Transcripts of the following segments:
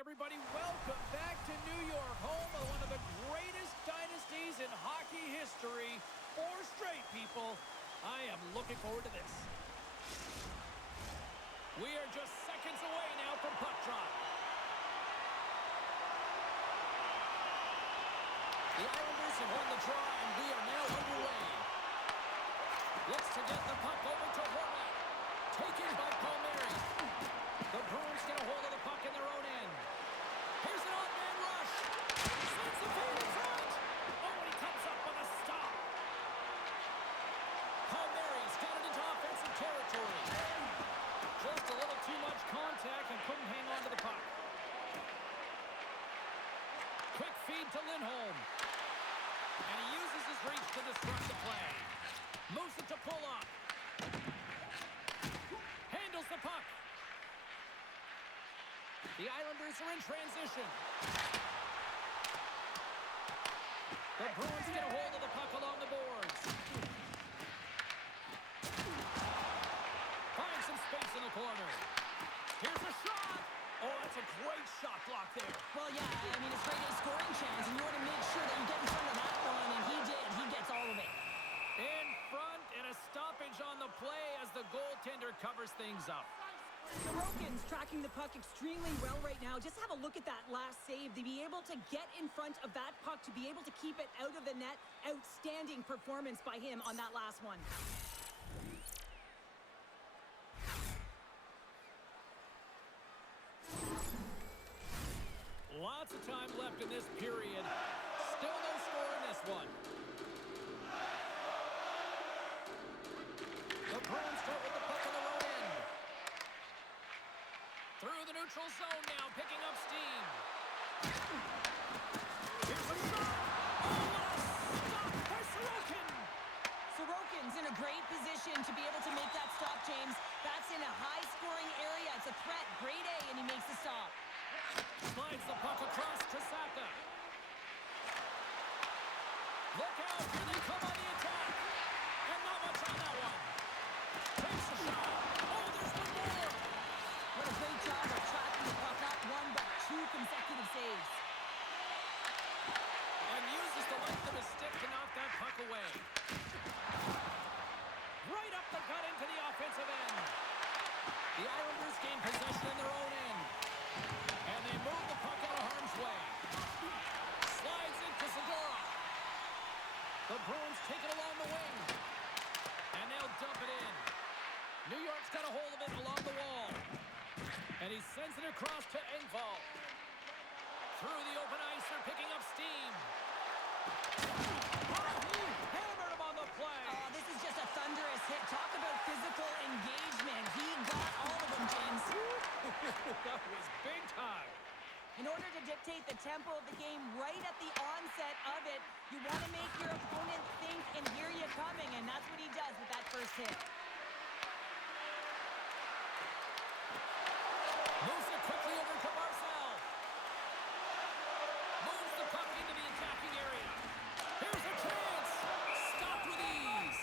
everybody, welcome back to New York, home of one of the greatest dynasties in hockey history. 4 straight, people. I am looking forward to this. We are just seconds away now from puck drop. The Islanders have won the draw, and we are now underway. Looks to get the puck over to Horvat. Taken by Palmieri. The Bruins get a hold of the puck in their own end. Here's an odd-man rush. Sends the feed in front. Oh, and he comes up with a stop. Palmieri's got it into offensive territory. Just a little too much contact and couldn't hang on to the puck. Quick feed to Lindholm. And he uses his reach to disrupt the play. Moves it to pull up. Handles the puck. The Islanders are in transition. The Bruins get a hold of the puck along the boards. Find some space in the corner. Here's a shot. Oh, that's a great shot block there. Well, yeah, I mean, it's right, a scoring chance, and you want to make sure that you get in front of that one, and he did. He gets all of it. In front, and a stoppage on the play as the goaltender covers things up. Sorokin's tracking the puck extremely well right now. Just have a look at that last save. To be able to get in front of that puck, to be able to keep it out of the net, outstanding performance by him on that last one. Lots of time left in this period. Still no score in this one. The Bruins start with the puck in their own end. Through the neutral zone now, picking up steam. Here's a shot. Oh, what a stop by Sorokin. Sorokin's in a great position to be able to make that stop, James. That's in a high-scoring area. It's a threat, grade A, and he makes the stop. Slides the puck across to Saka. Look out, here they come on the attack. And not much on that one. Takes a shot. Oh, there's one more. What a great job of tracking the puck. Not one, but 2 consecutive saves. And uses the length of his stick to knock that puck away. Right up the gut into the offensive end. The Islanders gain possession in their own end. And they move the puck out of harm's way. Slides into Zadorov. The Bruins take it along the wing. And they'll dump it in. New York's got a hold of it along the wall. And he sends it across to Engvall. Through the open ice, they're picking up steam. Oh, he hammered him on the play. Oh, this is just a thunderous hit. Talk about physical engagement. He got all of them, James. That was big time. In order to dictate the tempo of the game right at the onset of it, you want to make your opponent think and hear you coming, and that's what he does with that first hit. Moves it quickly over to Marcel. Moves the puck into the attacking area. Here's a chance. Stopped with ease.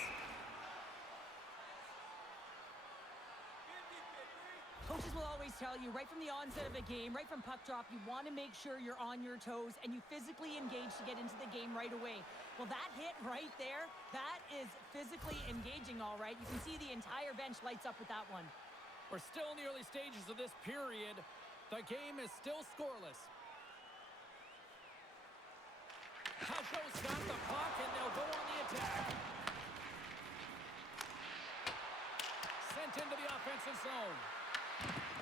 Coaches will always tell you, right from the onset of a game, right from puck drop, you want to make sure you're on your toes and you physically engage to get into the game right away. Well, that hit right there, that is physically engaging, all right. You can see the entire bench lights up with that one. We're still in the early stages of this period. The game is still scoreless. Cajo's got the puck, and they'll go on the attack. Sent into the offensive zone.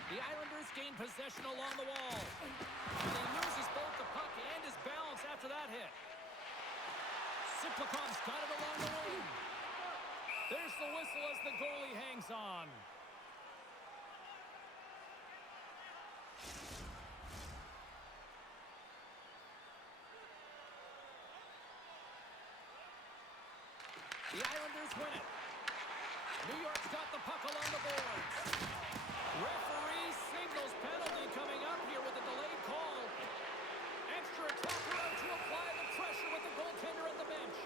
The Islanders gain possession along the wall. And he loses both the puck and his balance after that hit. Siplikov's got it along the wing. There's the whistle as the goalie hangs on. The Islanders win it. New York's got the puck along the boards. Referee signals penalty coming up here with a delayed call. Extra attacker out to apply the pressure with the goaltender at the bench.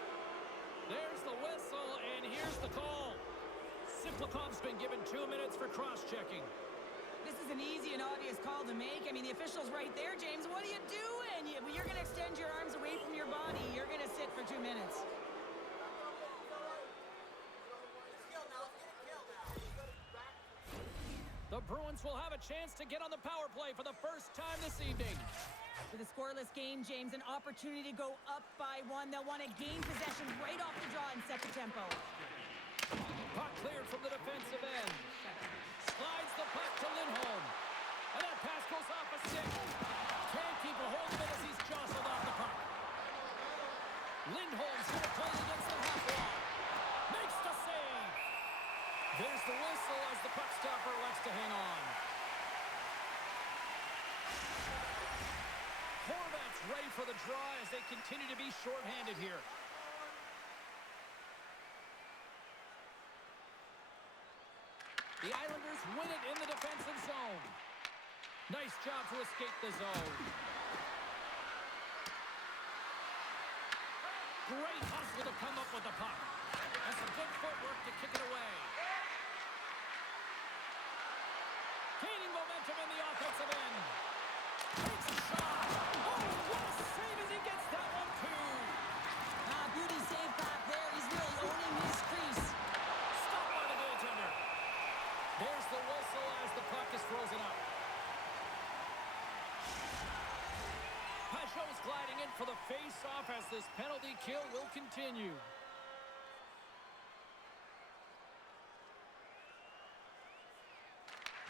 There's the whistle, and here's the call. Siplikov's been given 2 minutes for cross-checking. This is an easy and obvious call to make. I mean, the official's right there, James. What are you doing? You're going to extend your arms away from your body. You're going to sit for 2 minutes. The Bruins will have a chance to get on the power play for the first time this evening. With a scoreless game, James, an opportunity to go up by 1. They'll want to gain possession right off the draw and set the tempo. Puck cleared from the defensive end. Slides the puck to Lindholm. And that pass goes off a stick. Can't keep a hold of it as he's jostled off the puck. Lindholm's going to play against the half wall. Makes the save. There's the whistle as the puck stopper elects to hang on. Horvat's ready for the draw as they continue to be shorthanded here. The Islanders win it in the defensive zone. Nice job to escape the zone. Great hustle to come up with the puck. And some good footwork to kick it away. Gaining momentum in the offensive end. Takes a shot. Oh, what a save as he gets that one too. Beauty save back there. He's really owning his crease. Stopped by the goaltender. There's the whistle as the puck is frozen up. Pajot's gliding in for the face-off as this penalty kill will continue.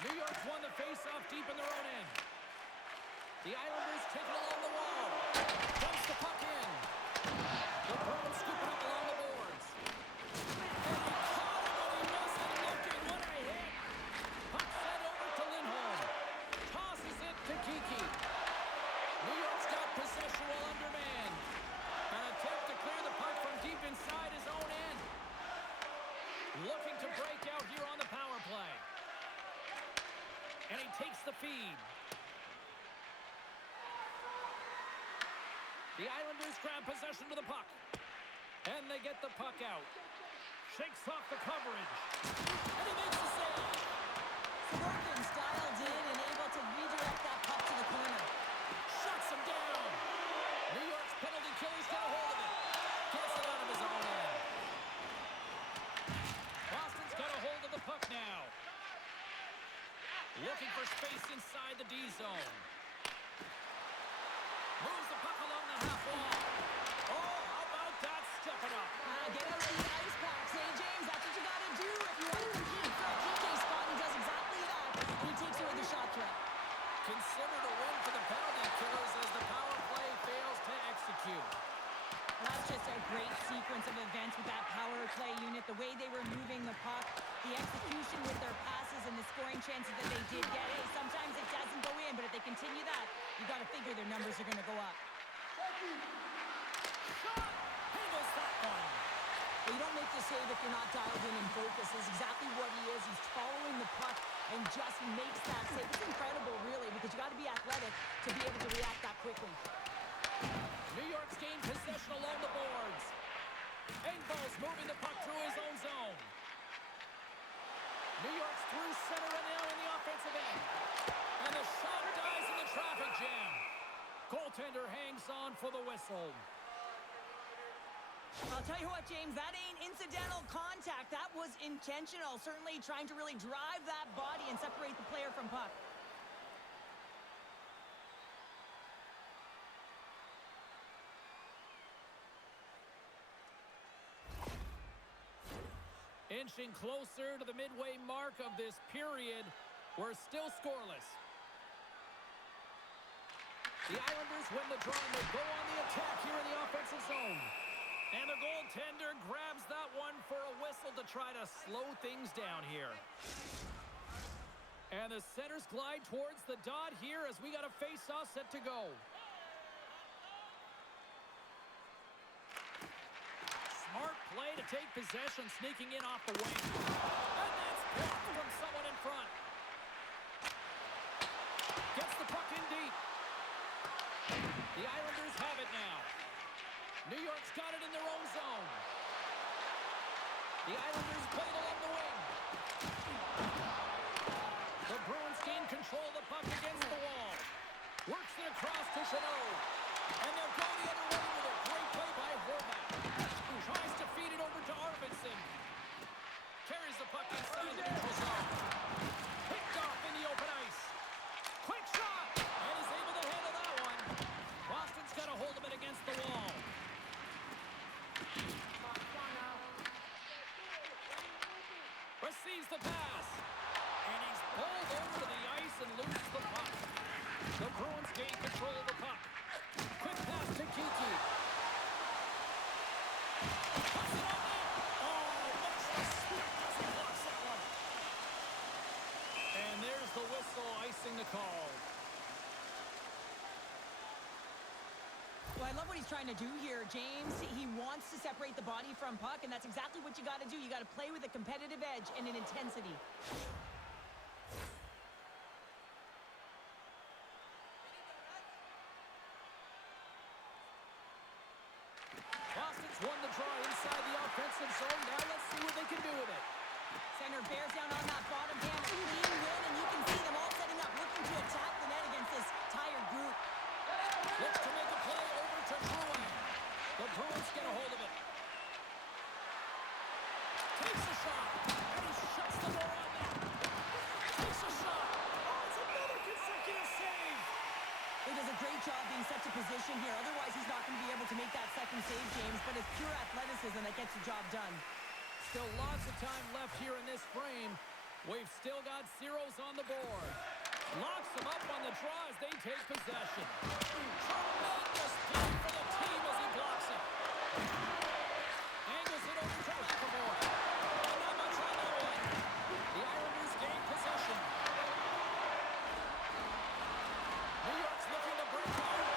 New York's won the face-off deep in their own end. The Islanders take it along the wall. Dumps the puck in. The Bruins scoop it up along the boards. And he caught it, but he wasn't looking. What a hit. Puck sent over to Lindholm. Tosses it to Kiki. New York's got possession while undermanned. An attempt to clear the puck from deep inside his own end. Looking to break out here on the power play. And he takes the feed. The Islanders grab possession of the puck. And they get the puck out. Shakes off the coverage. And he makes the save. Scorpion's dialed in and able to redirect that puck to the corner. Shuts him down. New York's penalty killer's got a hold of it. Gets it out of his own end. Boston's got a hold of the puck now. Looking for space inside the D zone. Moves the puck along the half wall. Oh, how about that? Step it up. Get out of the ice packs, hey, James? That's what you got to do if you want to compete for a PK spot. He does exactly that. And he takes away the shot threat. Considered a win for the penalty killers as the power play fails to execute. Well, that's just a great sequence of events with that power play unit. The way they were moving the puck, the execution with their passes, and the scoring chances that they did get. Hey, sometimes it doesn't go in, but if they continue that, you got to figure their numbers are going to go up. Shot! Handles that one. Well, you don't make the save if you're not dialed in and focused. That's exactly what he is. He's following the puck and just makes that save. It's incredible, really, because you got to be athletic to be able to react that quickly. New York's gained possession along the boards. Engvall's moving the puck through his own zone. New York's through center and now in the offensive end. And the shot dies in the traffic jam. Goaltender hangs on for the whistle. I'll tell you what, James, that ain't incidental contact. That was intentional. Certainly trying to really drive that body and separate the player from puck. Inching closer to the midway mark of this period, we're still scoreless. The Islanders win the draw and they go on the attack here in the offensive zone. And the goaltender grabs that one for a whistle to try to slow things down here. And the centers glide towards the dot here as we got a face-off set to go. Smart play to take possession, sneaking in off the wing. And that's blocked from someone in front. Gets the puck in deep. The Islanders have it now. New York's got it in their own zone. The Islanders play it along the wing. The Bruins gain control of the puck against the wall. Works it across to Chanot. And they'll go the other way with a great play by Horvat. Tries to feed it over to Arvidsson. Carries the puck inside the neutral zone. Picked off in the open ice. Quick shot! And is able to handle that one. Boston's got a hold of it against the wall. Receives the pass. And he's pulled over to the ice and loses the puck. The Bruins gain control of the puck. Quick pass to Kiki. Puts it on net. Oh, much respect as he blocks that one. And there's the whistle icing the call. Well, I love what he's trying to do here, James. He wants to separate the body from puck, and that's exactly what you got to do. You got to play with a competitive edge and an intensity. Boston's won the draw inside the offensive zone. Now let's see what they can do with it. Center bears down on that bottom hand. A clean win, and you can see them all setting up, looking to attack the net against this tired group. Looks to make a play over to Bruin. The Bruins get a hold of it. Takes a shot, and he shuts the door on that. Takes a shot. Oh, it's another consecutive save. He does a great job being set to position here. Otherwise, he's not going to be able to make that second save, James. But it's pure athleticism that gets the job done. Still lots of time left here in this frame. We've still got zeros on the board. Locks them up on the draw as they take possession. Tremendous play for the team as he blocks it. Angles it over to McAvoy. Not much on that one. The Islanders gain possession. New York's looking to break out.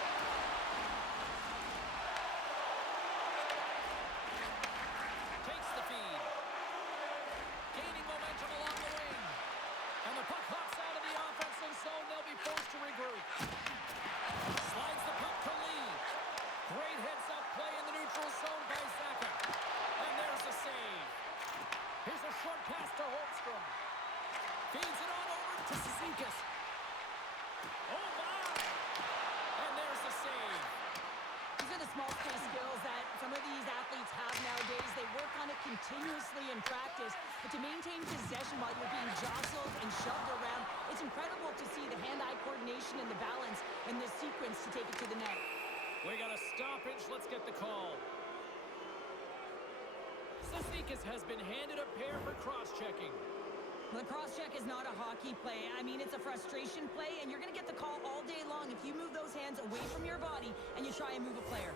Takes the feed. Gaining momentum along the wing. And the puck hops out of the offensive zone. They'll be forced to regroup. Slides the puck to Lee. Great heads-up play in the neutral zone by Zaka. And there's the save. Here's a short pass to Holmstrom. Feeds it on over to Cizikas. Oh, my! And there's the save. These are the small space skills that some of these athletes have nowadays. They work on it continuously in practice. But to maintain possession while you're being jostled and shoved around, it's incredible to see the hand-eye coordination and the balance in this sequence to take it to the net. We got a stoppage. Let's get the call. Cizikas has been handed a pair for cross-checking. The cross-check is not a hockey play. I mean, it's a frustration play, and you're going to get the call all day long if you move those hands away from your body and you try and move a player.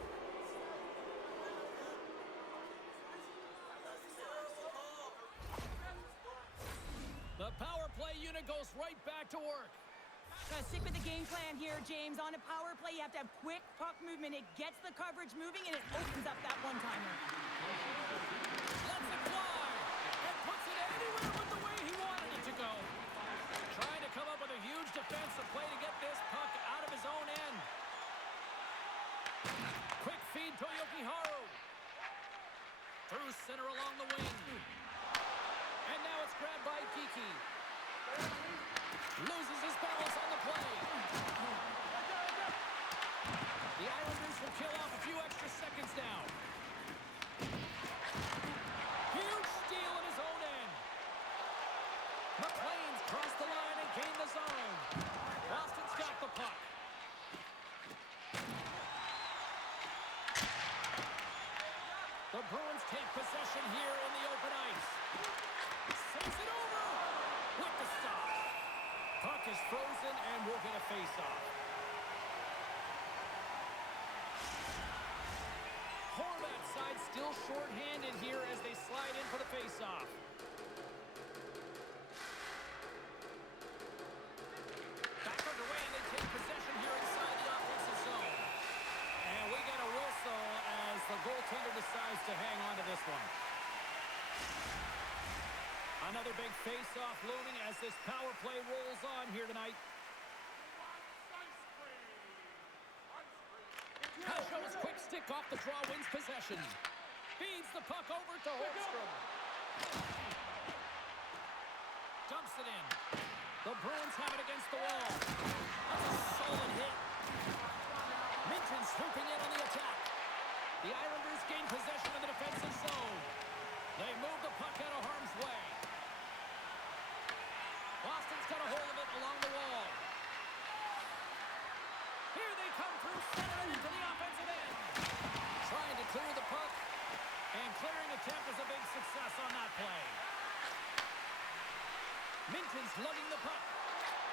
The power play unit goes right back to work. Stick with the game plan here, James. On a power play, you have to have quick puck movement. It gets the coverage moving, and it opens up that one-timer. Lets it fly and puts it anywhere but the way he wanted it to go. Trying to come up with a huge defensive play to get this puck out of his own end. Quick feed to Yokiharu. Through center along the wing. And now it's grabbed by Kiki. Loses his balance on the play. The Islanders will kill off a few extra seconds now. Huge steal in his own end. McLean's crossed the line and gained the zone. Boston's got the puck. The Bruins take possession here in the open ice. Saves it over with the stop. Puck is frozen and we'll get a face-off. Horvat's side still short-handed here as they slide in for the face-off. Back underway and they take possession here inside the offensive zone. And we get a whistle as the goaltender decides to hang on to this one. Another big face-off looming as this power play rolls on here tonight. Pasho's quick stick off the draw wins possession. Feeds the puck over to Holmstrom. Dumps it in. The Bruins have it against the wall. That's a solid hit. Minton swooping in on the attack. The Islanders gain possession of the defensive zone. They move the puck out of harm's way. Boston's got a hold of it along the wall. Here they come through center and into the offensive end. Trying to clear the puck. And clearing attempt is a big success on that play. Minton's lugging the puck.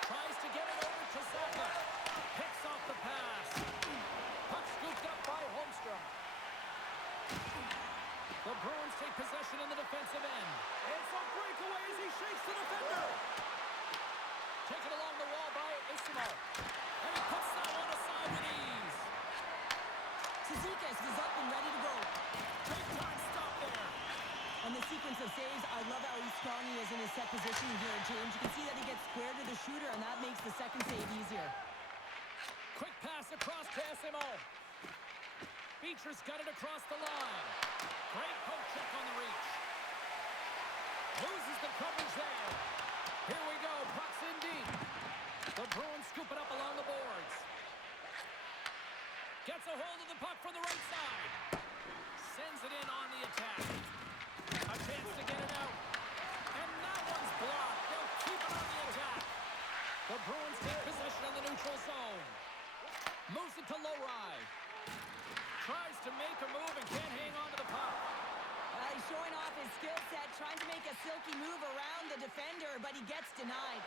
Tries to get it over to Saka. Picks off the pass. Puck scooped up by Holmstrom. The Bruins take possession in the defensive end. It's a breakaway as he shakes the defender. Taken along the wall by Isimo. And he puts that one aside with ease. Cizikas is up and ready to go. Big time stop there. And the sequence of saves, I love how strong he is in his set position here, James. You can see that he gets square to the shooter, and that makes the second save easier. Quick pass across to Isimo. Beecher's got it across the line. Great poke check on the reach. Loses the coverage there. Here we go. Puck's in deep. The Bruins scoop it up along the boards. Gets a hold of the puck from the right side. Sends it in on the attack. A chance to get it out. And that one's blocked. They'll keep it on the attack. The Bruins take possession on the neutral zone. Moves it to Lowry. Tries to make a move and can't hang on to the puck. He's showing off his skill set, trying to make a silky move around the defender, but he gets denied.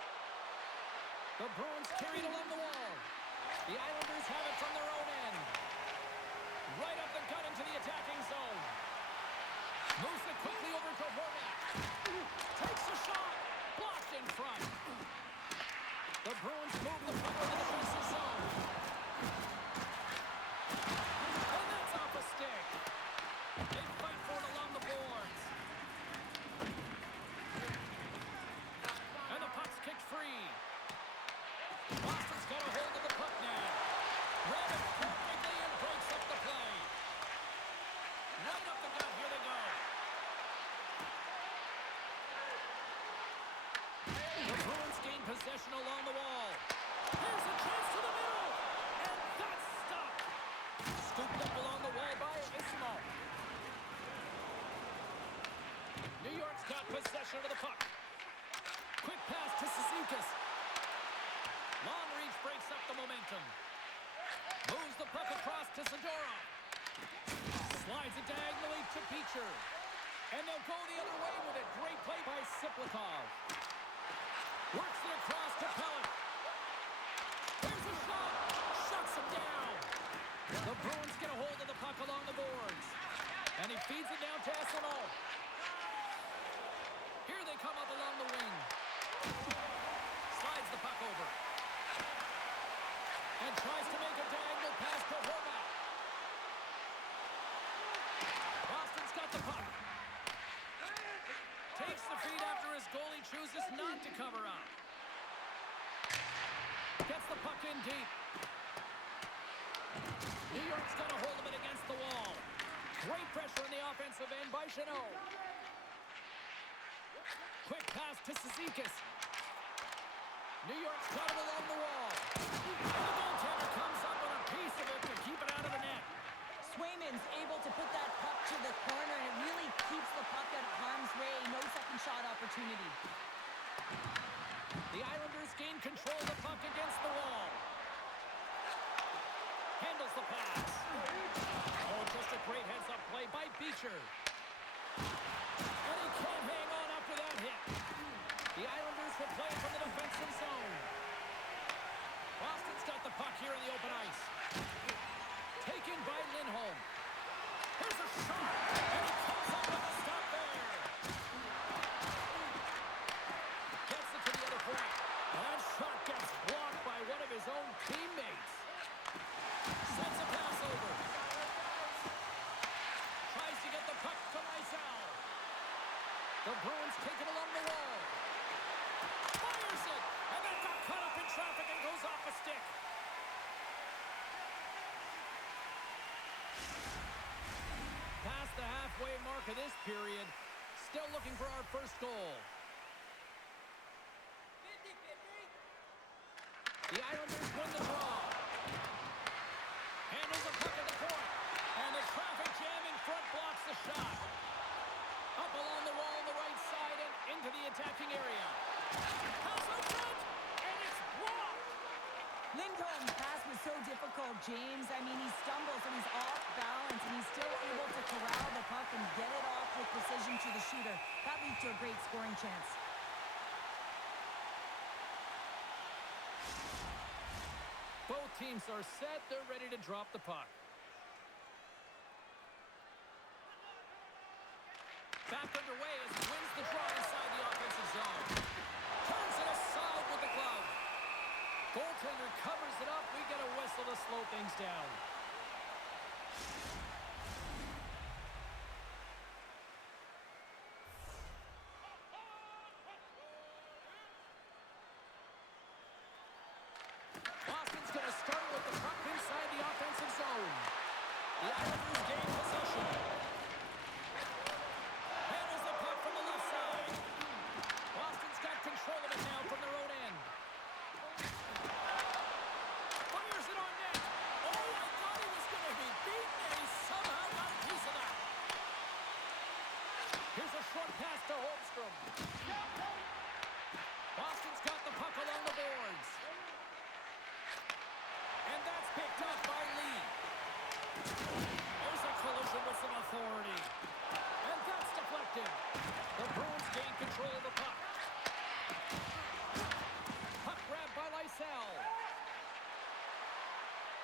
The Bruins carried along the wall. The Islanders have it from their own end. Right up the gut into the attacking zone. Moves it quickly over to Horvat. Takes a shot. Blocked in front. The Bruins move the puck in the defensive zone. And that's off a stick. They fight for it along the boards. And the puck's kicked free. Boston's got a hold of the puck now. Grab it perfectly and breaks up the play. Right up the gut. Here they go. The Bruins gain possession along the wall. Here's a chance to the middle. And that's stopped. Scooped up along the wall by Ismo. New York's got possession of the puck. Quick pass to Cizikas. Long reach breaks up the momentum. Moves the puck across to Zadorov. Slides it diagonally to Beecher. And they'll go the other way with it. Great play by Siplikov. Works it across to Pellet. Here's a shot. Shuts him down. The Bruins get a hold of the puck along the boards. And he feeds it down to Isimo. Here they come up along the wing. Slides the puck over. And tries to make a diagonal pass to Horvat. Boston's got the puck. Takes the feed after his goalie chooses not to cover up. Gets the puck in deep. New York's got a hold of it against the wall. Great pressure in the offensive end by Chanot. Quick pass to Cizikas. New York's got it along the wall. And the goaltender comes up with a piece of it to keep it out of the net. Swayman's able to put that puck to the corner, and it really keeps the puck out of harm's way. No second shot opportunity. The Islanders gain control of the puck against the wall. Handles the pass. Oh, just a great heads-up play by Beecher. And he can't hang on after that hit. The Islanders will play from the defensive zone. Boston's got the puck here in the open ice. Taken by Lindholm. Here's a shot. And he comes up with a stop there. Gets it to the other point. That shot gets blocked by one of his own teammates. Sends a pass over. Tries to get the puck to Lysell. The Bruins take it along the wall. Fires it. And that got caught up in traffic and goes off a stick. Past the halfway mark of this period. Still looking for our first goal. 50-50. The Islanders win the draw. And there's a puck at the point. And the traffic jam in front blocks the shot. Up along the wall on the right side and into the attacking area. Pass out front, and it's blocked. Lindholm's pass was so difficult, James. I mean, he stumbles and he's off balance, and he's still able to corral the puck and get it off with precision to the shooter. That leads to a great scoring chance. Both teams are set. They're ready to drop the puck. Back underway as he wins the draw inside the offensive zone. Turns it aside with the glove. Goaltender covers it up. We get a whistle to slow things down. Boston's going to start with the puck inside the offensive zone. The Islanders gain possession. Handles the puck from the left side. Boston's got control of it now from their own end. Fires it on net. Oh, I thought he was going to be beaten, and he somehow got a piece of that. Here's a short pass to Holmstrom. Boston's got the puck along the boards. And that's picked up by Lee. There's a collision with some authority. And that's deflected. The Bruins gain control of the puck. Puck grabbed by Lysell.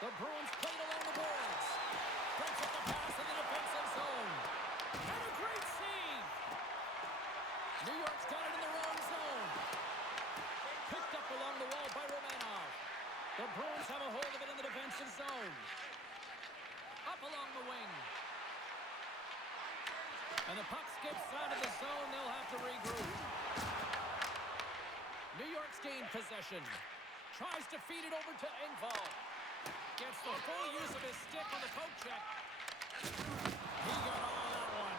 The Bruins played along the boards. Breaks up the pass in the defensive zone. And a great save. New York's got it in the wrong zone. Picked up along the wall by Romanov. The Bruins have a hold of it in the defensive zone. Up along the wing. And the puck skips out of the zone. They'll have to regroup. New York's gained possession. Tries to feed it over to Engvall. Gets the full use of his stick on the poke check. He got all that one.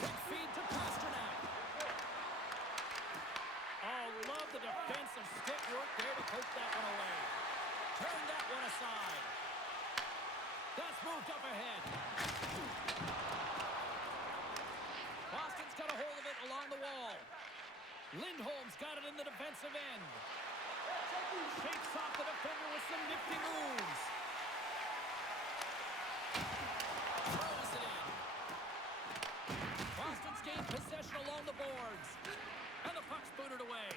Quick feed to Pasternak. Oh, love the defensive stick work there to poke that one away. Turn that one aside. That's moved up ahead. Boston's got a hold of it along the wall. Lindholm's got it in the defensive end. Shakes off the defender with some nifty moves. Throws it in. Boston's gained possession along the boards. And the puck's booted away.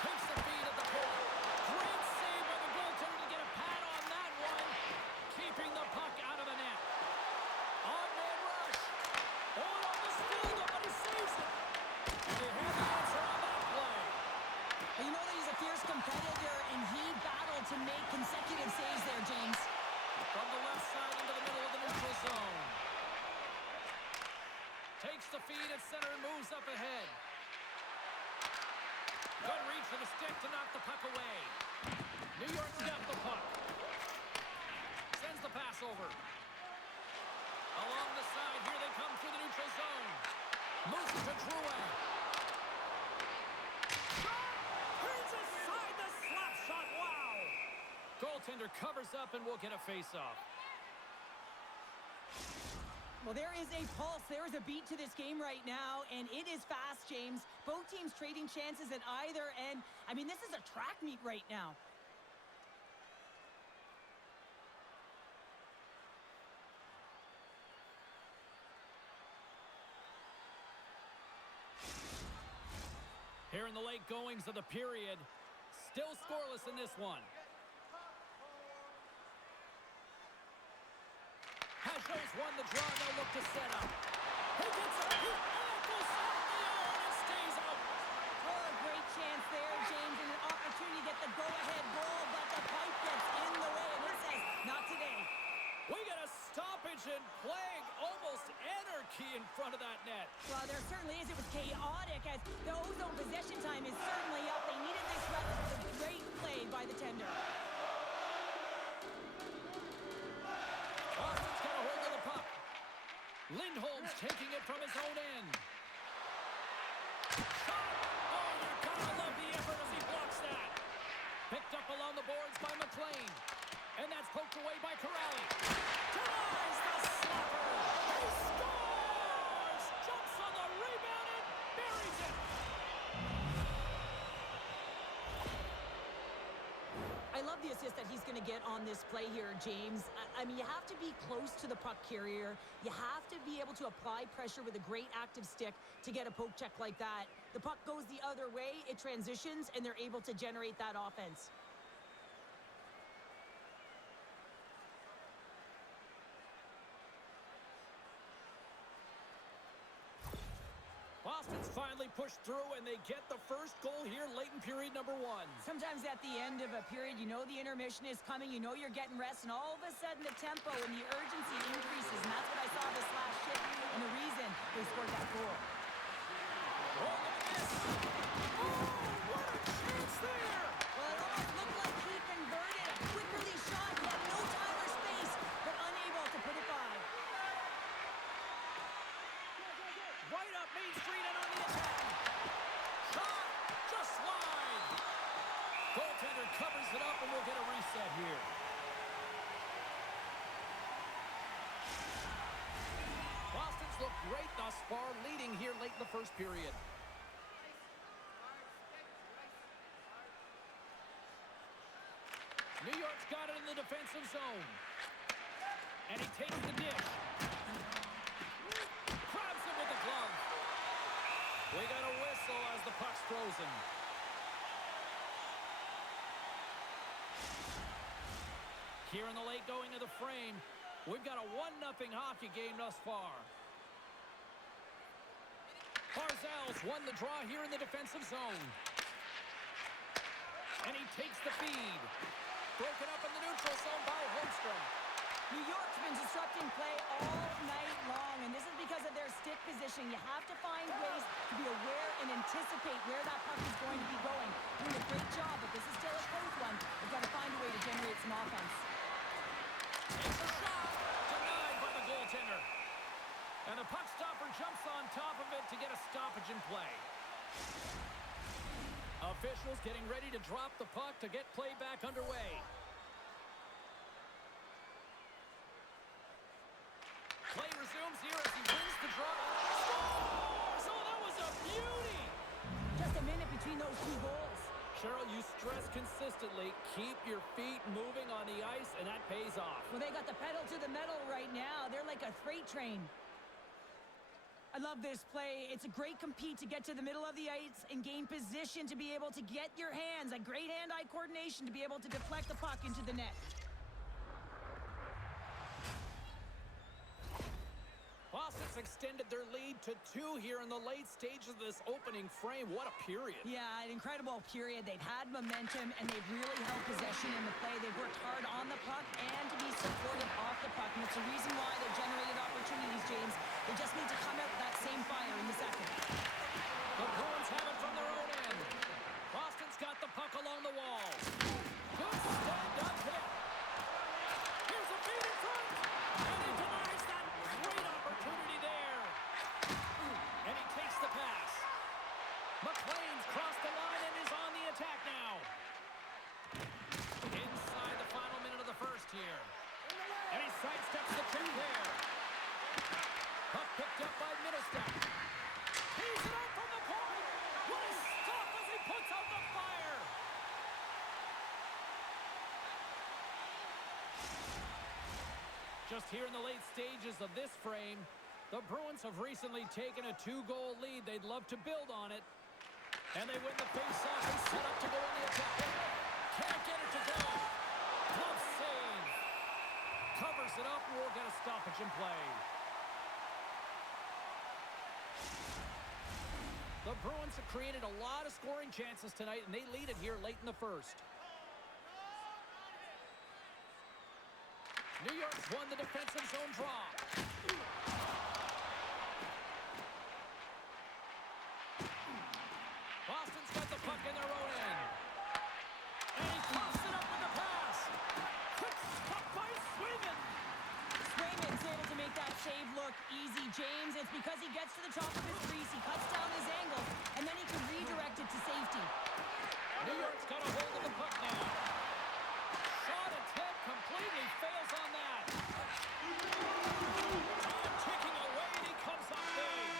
Takes the feed at the point. Great save by the goaltender to get a pad on that one. Keeping the puck out of the net. On-man rush. Oh, on the steal, nobody saves it. They have the answer on that play. Well, you know that he's a fierce competitor, and he battled to make consecutive saves there, James. From the left side into the middle of the neutral zone. Takes the feed at center and moves up ahead. Good reach for the stick to knock the puck away. New York's got the puck. Sends the pass over. Along the side, here they come through the neutral zone. Moves it to Drouin. Turns aside the slap shot. Wow! Goaltender covers up and will get a face-off. Well, there is a pulse. There is a beat to this game right now, and it is fast, James. Both teams trading chances at either end. I mean, this is a track meet right now. Here in the late goings of the period, still scoreless in this one. Hasho's won the draw, and they'll look to set up. He gets it. He elbows out the iron and stays out. Oh, a great chance there, James, and an opportunity to get the go-ahead goal, but the pipe gets in the way, and it says, not today. We get a stoppage and plague, almost anarchy in front of that net. Well, there certainly is. It was chaotic as the ozone possession time is certainly up. They needed this run. It was a great play by the tender. Boston's got a hold of the puck. Lindholm's taking it from his own end. Shot And that's poked away by Corrali. Denies the slapper. He scores! Jumps on the rebound and buries it. I love the assist that he's going to get on this play here, James. I mean, you have to be close to the puck carrier. You have to be able to apply pressure with a great active stick to get a poke check like that. The puck goes the other way, it transitions, and they're able to generate that offense. Boston's finally pushed through, and they get the first goal here late in period number 1. Sometimes at the end of a period, you know the intermission is coming, you know you're getting rest, and all of a sudden the tempo and the urgency increases, and that's what I saw this last shift, and the reason they scored that goal. Oh, look at this! Oh, what a chance there! Well, it almost looked like he converted. A quick release shot, he had no time or space, but unable to put it by. Right up Main Street and on the attack. Shot just wide. Goaltender covers it up, and we'll get a reset here. Boston's looked great thus far, leading here late in the first period. New York's got it in the defensive zone. And he takes the dish. Grabs him with the glove. We got a whistle as the puck's frozen. Here in the late going to the frame, we've got a 1-0 hockey game thus far. Barzal's won the draw here in the defensive zone. And he takes the feed. Broken up in the neutral zone by Holmstrom. New York's been disrupting play all night long, and this is because of their stick position. You have to find ways to be aware and anticipate where that puck is going to be going. Doing a great job, but this is still a close one. They've got to find a way to generate some offense. It's a shot! Denied by the goaltender. And the puck stopper jumps on top of it to get a stoppage in play. Officials getting ready to drop the puck to get play back underway. Play resumes here as he wins the draw. Scores! Oh, that was a beauty! Just a minute between those two goals. Cheryl, you stress consistently, keep your feet moving on the ice, and that pays off. Well, they got the pedal to the metal right now. They're like a freight train. I love this play. It's a great compete to get to the middle of the ice and gain position to be able to get your hands. A great hand-eye coordination to be able to deflect the puck into the net. Boston's extended their lead to 2 here in the late stages of this opening frame. What a period. Yeah, an incredible period. They've had momentum, and they've really held possession in the play. They've worked hard on the puck and to be supported off the puck. And it's the reason why they've generated opportunities, James. They just need to come out with that same fire in the second. The Bruins have it from their own end. Boston's got the puck along the wall. Good stand-up hit. Here's a feed in front. And he denies that great opportunity there. And he takes the pass. McLean's crossed the line and is on the attack now. Inside the final minute of the first here. And he sidesteps the check there. Puck picked up by Middlestep. He's it out from the point. What a stop as he puts out the fire. Just here in the late stages of this frame, the Bruins have recently taken a 2-goal lead. They'd love to build on it. And they win the face-off and set up to go on the attack. Can't get it to go. Glove save. Covers it up. We'll get a stoppage in play. The Bruins have created a lot of scoring chances tonight, and they lead it here late in the first. New York's won the defensive zone draw. Boston's got the puck in their own end. And he coughs it up with the pass. Quick stop by Swayman. Swayman's able to make that save look easy, James. It's because he gets to the top of his crease, he cuts down his angle, and then he can redirect it to safety. New York's got a hold of the puck now. Shot attempt complete. completely fails on that. Time ticking away, and he comes up big.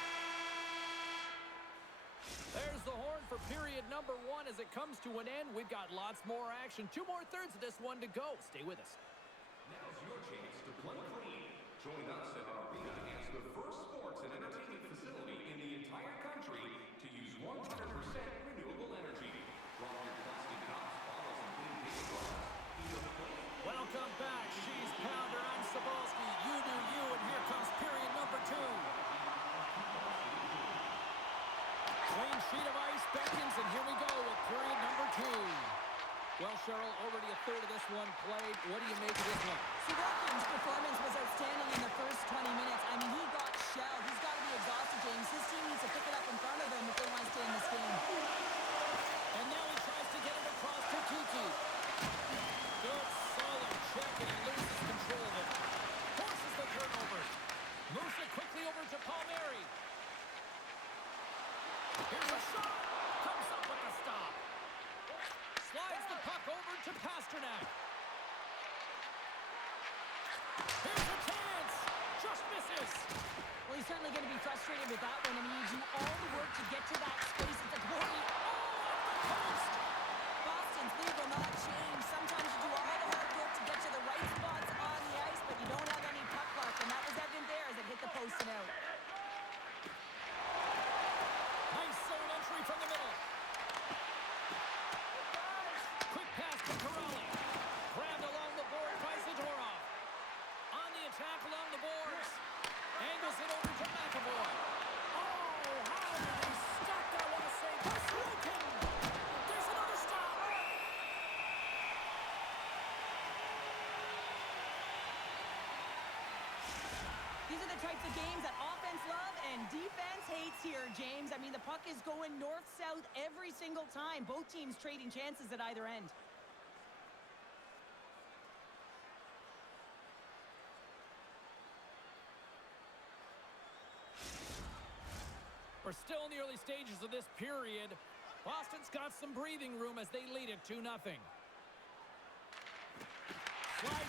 There's the horn for period number 1 as it comes to an end. We've got lots more action. 2 more thirds of this one to go. Stay with us. Now's your chance to play clean. Join us at our arena as the first sports and entertainment facility in the entire country to use 100% renewable energy. Drop your plastic cups, bottles, and clean paper products. Welcome back. She's Pounder. I'm Sabalski. You do you, and here comes period number 2. Clean sheet of ice beckons, and here we go with period number 2. Well, Cheryl, already a third of this one played. What do you make of this one? Sorokin's performance was outstanding in the first 20 minutes. I mean, he got shelled. He's got to be exhausted, James. His team needs to pick it up in front of him if they want to stay in this game. And now he tries to get it across to Kiki. Good, solid check, and he loses control of it. Forces the turnover. Moves it quickly over to Palmieri. Here's a shot. Comes up with the stop. Slides the puck over to Pasternak. Here's a chance. Just misses. Well, he's certainly going to be frustrated with that one. I mean, you do all the work to get to that space at the goalie. Oh, off the post. Boston's lead will not change. Sometimes you do all the hard work to get to the right spots on the ice, but you don't have any puck luck, and that was evident there as it hit the post and out. Nice zone entry from the middle. Quick pass to Corrali. Grabbed along the board by Zadorov. On the attack along the boards. Angles it over to McAvoy. Oh, how did he stop that? What a save. Sorokin. There's another stop. These are the types of games that offense love and defense hates here, James. I mean, the puck is going north-south every single time. Both teams trading chances at either end. We're still in the early stages of this period. Boston's got some breathing room as they lead it 2-0. Slides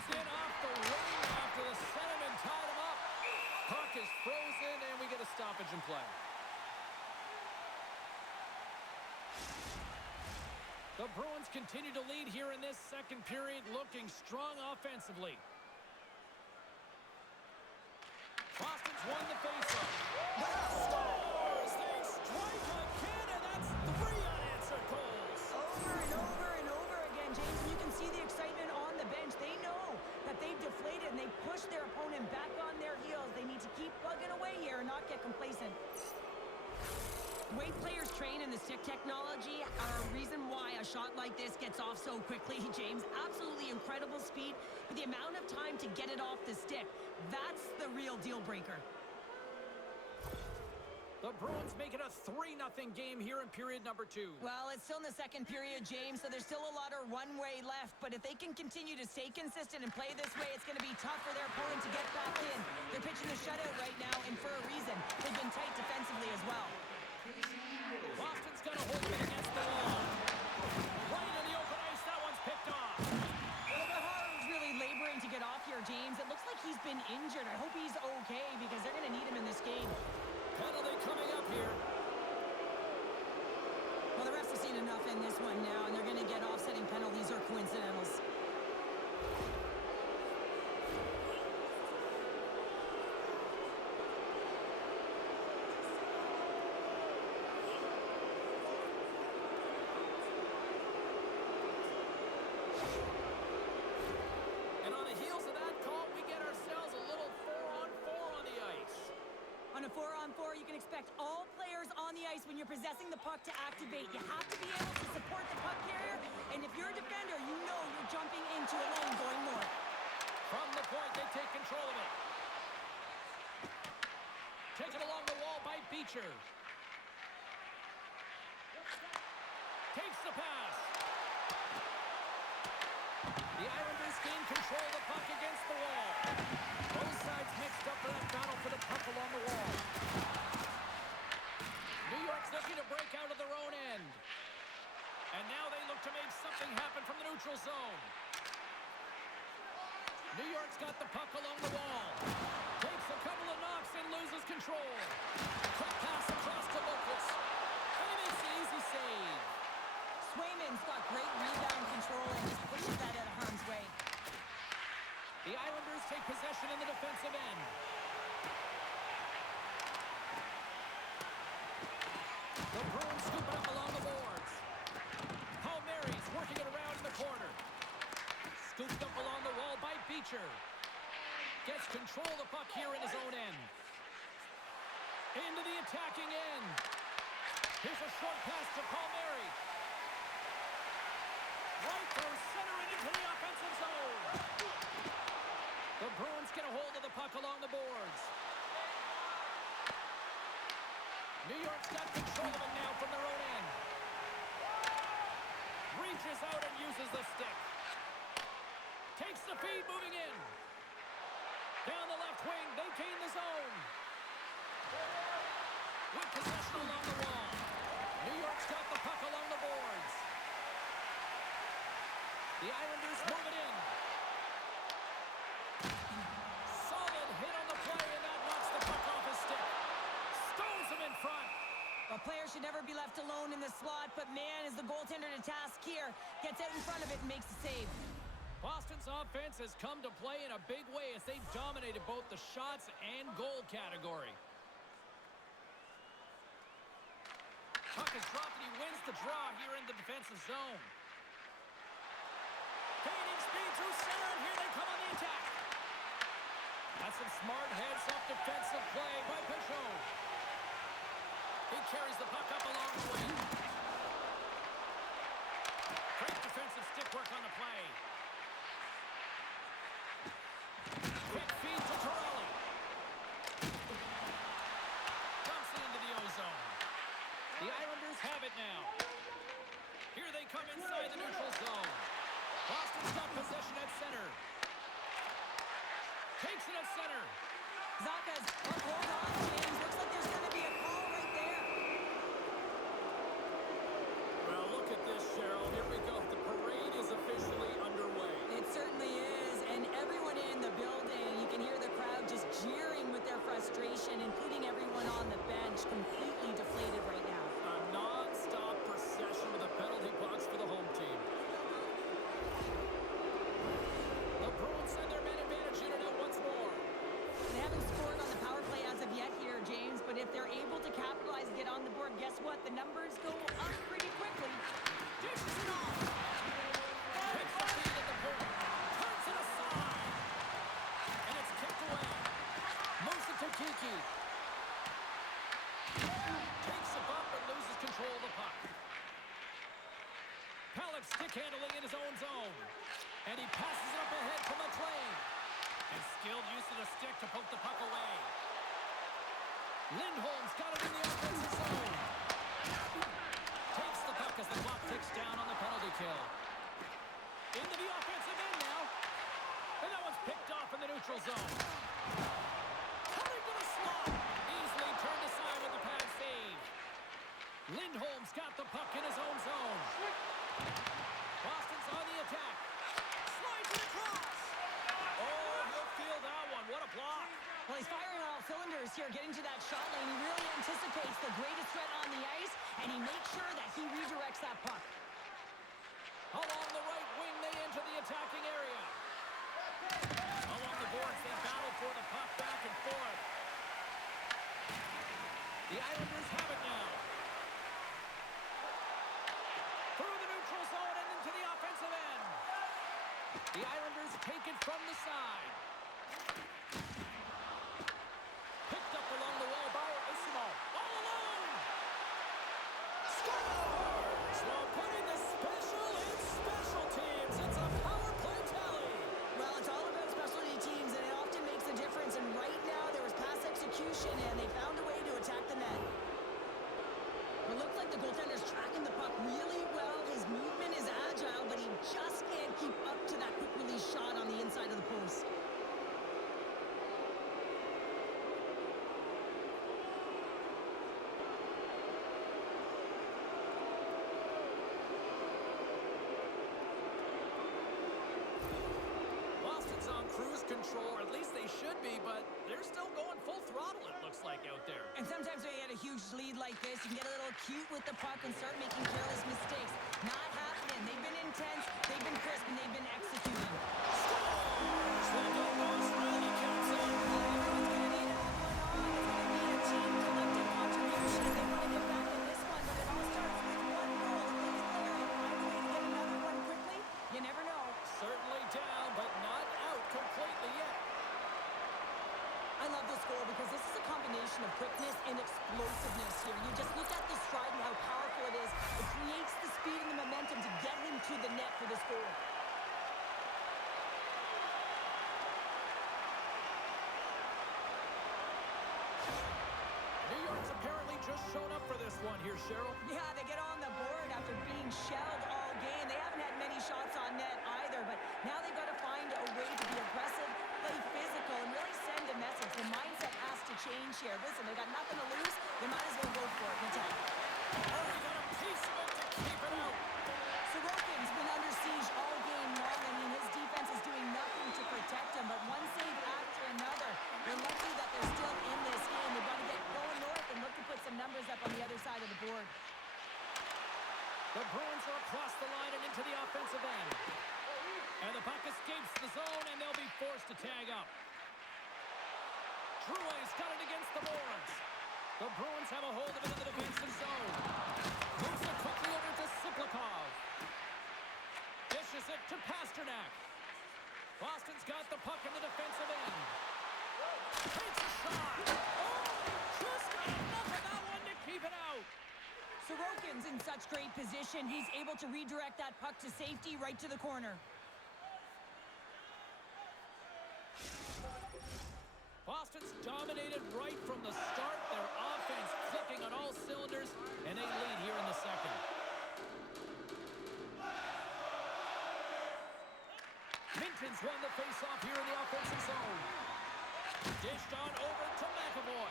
in off the wing after the centerman tied him up. Puck is frozen, and we get a stoppage in play. The Bruins continue to lead here in this second period, looking strong offensively. Boston's won the faceoff. Scores! They strike again, and that's 3 unanswered goals. Over and over and over again, James. And you can see the excitement on the bench. They know that they've deflated, and they push their opponent back on their heels. They need to keep plugging away here and not get complacent. The way players train in the stick technology are a reason why a shot like this gets off so quickly, James. Absolutely incredible speed, but the amount of time to get it off the stick, that's the real deal breaker. The Bruins make it a 3-0 game here in period number 2. Well, it's still in the second period, James, so there's still a lot of runway left. But if they can continue to stay consistent and play this way, it's going to be tough for their opponent to get back in. They're pitching the shutout right now, and for a reason. They've been tight defensively as well. Boston's got to hold it against the wall. Right in the open ice, that one's picked off. Well, the Harv's really laboring to get off here, James. It looks like he's been injured. I hope he's okay because they're going to need him in this game. Penalty coming up here. Well, the refs have seen enough in this one now, and they're going to get offsetting penalties or coincidentals. And on the heels of that call, we get ourselves a little 4-on-4 on the ice. On a 4-on-4, you can expect all players on the ice when you're possessing the puck to activate. You have to be able to support the puck carrier, and if you're a defender, you know you're jumping into a lane going north. From the point, they take control of it. Taken along the wall by Beecher. Takes the pass. The Islanders gain control of the puck against the wall. Both sides mixed up for that battle for the puck along the wall. New York's looking to break out of their own end. And now they look to make something happen from the neutral zone. offensive end. The Bruins scoop it up along the boards. Palmieri's working it around in the corner. Scooped up along the wall by Beecher. Gets control of the puck here in his own end. Into the attacking end. Here's a short pass to Palmieri. Right through center and into the offensive zone. The Bruins get a hold of the puck along the boards. New York's got control of it now from their own end. Reaches out and uses the stick. Takes the feed moving in. Down the left wing, they gain the zone. With possession along the wall. New York's got the puck along the boards. The Islanders move it in. Solid hit on the play, and that knocks the puck off his stick. Stones him in front. A player should never be left alone in the slot, but man, is the goaltender to task here. Gets out in front of it and makes the save. Boston's offense has come to play in a big way as they dominated both the shots and goal category. Puck is dropped and he wins the draw here in the defensive zone. Gaining speed through center, and here they come on the attack. That's some smart heads-up defensive play by Peugeot. He carries the puck up along the wing. Great defensive stick work on the play. Quick feed to Torelli. Dumps it into the O-zone. The Islanders have it now. Here they come inside the neutral zone. Boston's got possession at center. Takes it at center. Zaka's hold on, James. Looks like there's going to be a call right there. Well, look at this, Cheryl. Here we go. The parade is officially underway. It certainly is, and everyone in the building, you can hear the crowd just jeering with their frustration, including everyone on the bench, completely deflated right now. A non-stop procession with a penalty box for the home team. The Bruins send their man advantage unit out once more. They haven't scored on the power play as of yet here, James, but if they're able to capitalize and get on the board, guess what? The numbers go up pretty quickly. Dishes it off. Takes the feed at the point. Turns it aside. And it's kicked away. Moves it to Kiki. Takes a bump and loses control of the puck. Palak stick handling in his own zone. And he passes it up ahead from McLean. And skilled use of the stick to poke the puck away. Lindholm's got it in the offensive zone. Takes the puck as the clock ticks down on the penalty kill. Into the offensive end now. And that one's picked off in the neutral zone. Coming to the slot. Easily turned aside with the pad save. Lindholm's got the puck in his own zone. Boston's on the attack. Slides it across. Oh, he'll feel that one. What a block. Well, he's firing on all cylinders here, getting to that shot lane. He really anticipates the greatest threat on the ice, and he makes sure that he redirects that puck. Along the right wing, they enter the attacking area. Along the boards, they battle for the puck back and forth. The Islanders have it now. Through the neutral zone and into the offensive end. The Islanders take it from the side. Picked up along the wall by Ismo. All alone! Scores! While putting the special in special teams. It's a power play tally. Well, it's all about specialty teams, and it often makes a difference. And right now, there was pass execution, and they found a way to attack the net. It looks like the goaltender's tracking the puck really well. His movement is agile, but he just can't keep up to that quick release shot on the inside of the post. Boston's on cruise control, or at least they should be, but they're still going full throttle, it looks like, out there. And sometimes when you get a huge lead like this, you can get a little cute with the puck and start making careless mistakes. Not happening. They've been intense, they've been crisp, and they've been executing. Scores! Riley counts it. I love this goal because this is a combination of quickness and explosiveness here. You just look at the stride and how powerful it is. It creates the speed and the momentum to get him to the net for this goal. New York's apparently just showed up for this one here, Cheryl. Yeah, they get on the board after being shelled all game. They haven't had many shots on net either, but now they've got to find a way to be aggressive, play physical, and really send a message. The mindset has to change here. Listen, they've got nothing to lose. They might as well go for it. Attack. Oh, he got a piece of it to keep it out. Sorokin's been under siege all game long. I mean, his defense is doing nothing to protect him, but one save after another. They're lucky that they're still in this game. They've got to get going north and look to put some numbers up on the other side of the board. The Bruins are across the line and into the offensive end. And the puck escapes the zone, and they'll be forced to tag up. Drouin's got it against the boards. The Bruins have a hold of it in the defensive zone. Moves it quickly over to Siplikov. Dishes it to Pasternak. Boston's got the puck in the defensive end. Takes a shot. Oh, just got enough of that one to keep it out. Sorokin's in such great position. He's able to redirect that puck to safety right to the corner. Boston's dominated right from the start. Their offense clicking on all cylinders, and they lead here in the second. Minton's won the faceoff here in the offensive zone. Dished on over to McAvoy.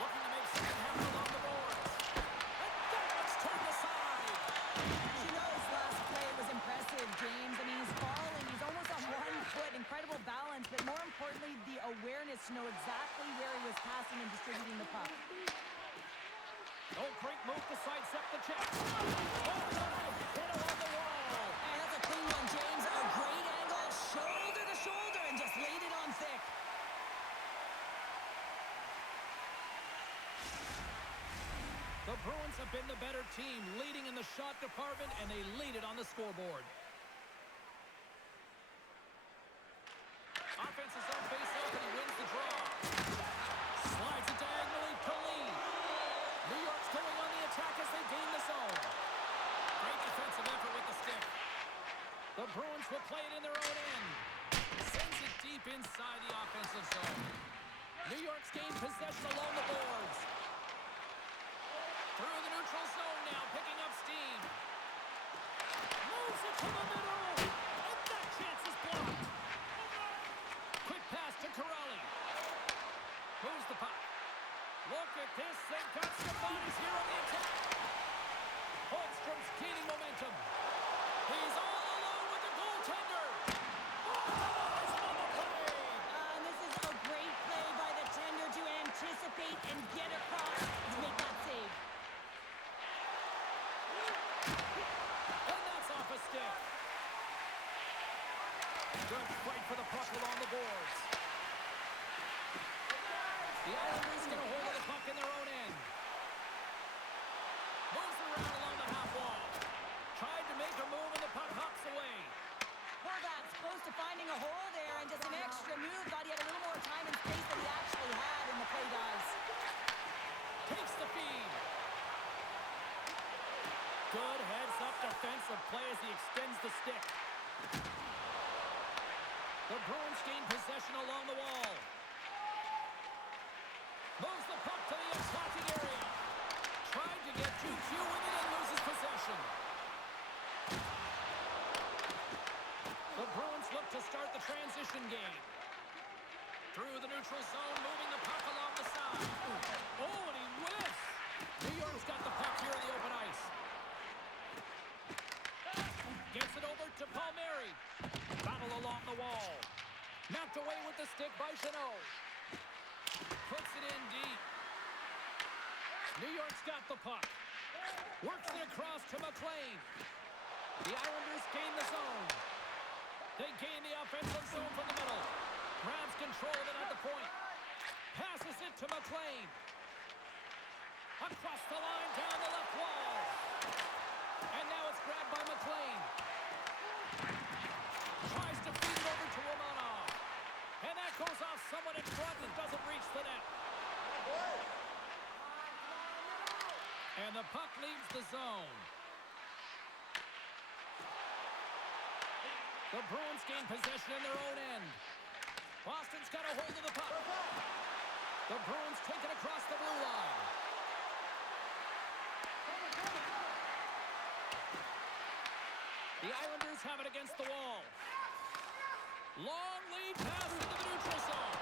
Looking to make something happen along the boards. And that one's turned aside. Chino's last play was impressive, James. I mean, he's falling. He's almost on one foot. Incredible balance, but more importantly, the awareness to know exactly where he was passing and distributing the puck. Oh, great move to sidestep the check. Oh, no, hit along the wall. And that's a clean one, James. A great angle, shoulder to shoulder, and just laid it on thick. The Bruins have been the better team, leading in the shot department, and they lead it on the scoreboard. Offense is on face off, and he wins the draw. Slides it diagonally to Lee. New York's going on the attack as they gain the zone. Great defensive effort with the stick. The Bruins will play it in their own end. Sends it deep inside the offensive zone. New York's gained possession along the boards. Through the neutral zone now, picking up steam. Moves it to the middle. And that chance is blocked. Quick pass to Corelli. Moves the puck. Look at this. They've got some bodies here on the attack. Holmstrom's gaining momentum. He's all alone with the goaltender. Oh, he's on the play. And this is a great play by the tender to anticipate and get across to make that save. And that's off a stick. Good fight for the puck along the boards. The Islanders get a hold of the puck in their own end. Moves around along the half wall. Tried to make a move and the puck hops away. Horvat's close to finding a hole there, and just an extra move. Thought he had a little more time and space than he actually had in the play, guys. Takes the feed. Good heads-up defensive play as he extends the stick. The Bruins gain possession along the wall. Moves the puck to the attacking area. Tried to get GQ with it and loses possession. The Bruins look to start the transition game. Through the neutral zone, moving the puck along the side. Oh, and he whiffs. New York's got the puck here in the open ice. Gets it over to Palmieri. Battle along the wall. Knocked away with the stick by Jeannot. Puts it in deep. New York's got the puck. Works it across to McLean. The Islanders gain the zone. They gain the offensive zone from the middle. Grabs control of it at the point. Passes it to McLean. Across the line, down the left wall. And now it's grabbed by McLean. Tries to feed it over to Romanov. And that Goes off someone in front and doesn't reach the net. And the puck leaves the zone. The Bruins gain possession in their own end. Boston's got a hold of the puck. The Bruins take it across the blue line. The Islanders have it against the wall. Long lead pass into the neutral zone.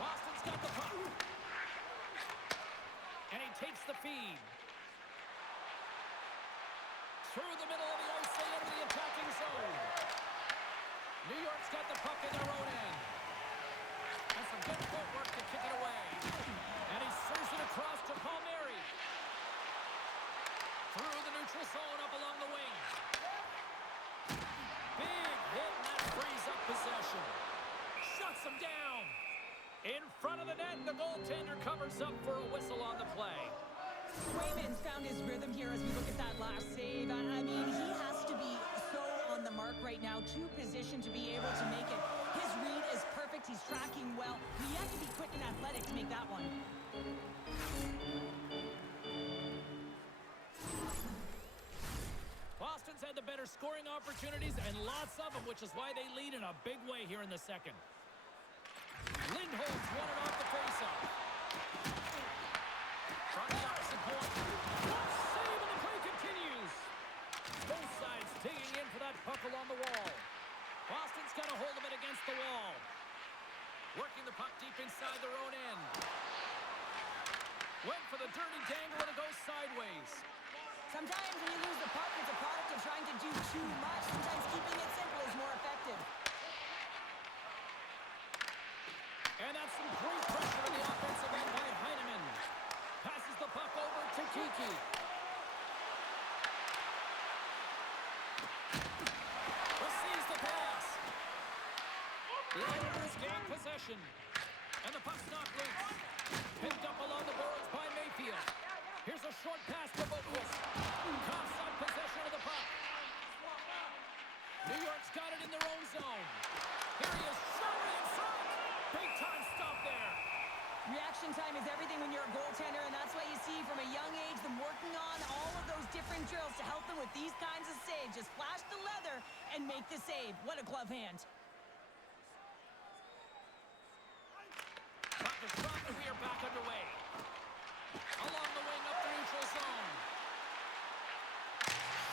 Boston's got the puck. And he takes the feed. Through the middle of the ice, they enter the attacking zone. New York's got the puck in their own end. And some good footwork to kick it away. And he serves it across to Palmieri. Through the neutral zone, up along the wing. Big hit, and that frees up possession. Shuts him down. In front of the net, the goaltender covers up for a whistle on the play. Raymond's found his rhythm here as we look at that last save. I mean, he has to be so on the mark right now, to position to be able to make it. His read is perfect. He's tracking well. He has to be quick and athletic to make that one. Boston's had the better scoring opportunities and lots of them, which is why they lead in a big way here in the second. Lindholm's won it off the faceoff. From the opposite point. Block save, and the play continues. Both sides digging in for that puck along the wall. Boston's got a hold of it against the wall. Working the puck deep inside their own end. Went for the dirty dangle, and it goes sideways. Sometimes when you lose the puck, it's a product of trying to do too much. Sometimes keeping it simple is more effective. And that's some great pressure in the offensive end by Heineman. Passes the puck over to Kiki. Receives the pass. The Islanders gain possession. And the puck's knocked loose. Picked up along the boards by Mayfield. Here's a short pass to Boquist. Coughs on possession of the puck. New York's got it in their own zone. Here he is, surely in front. Big time stop there. Reaction time is everything when you're a goaltender, and that's why you see from a young age them working on all of those different drills to help them with these kinds of saves. Just flash the leather and make the save. What a glove hand. Puck is dropped, and we are back underway. Along the wing up the neutral zone.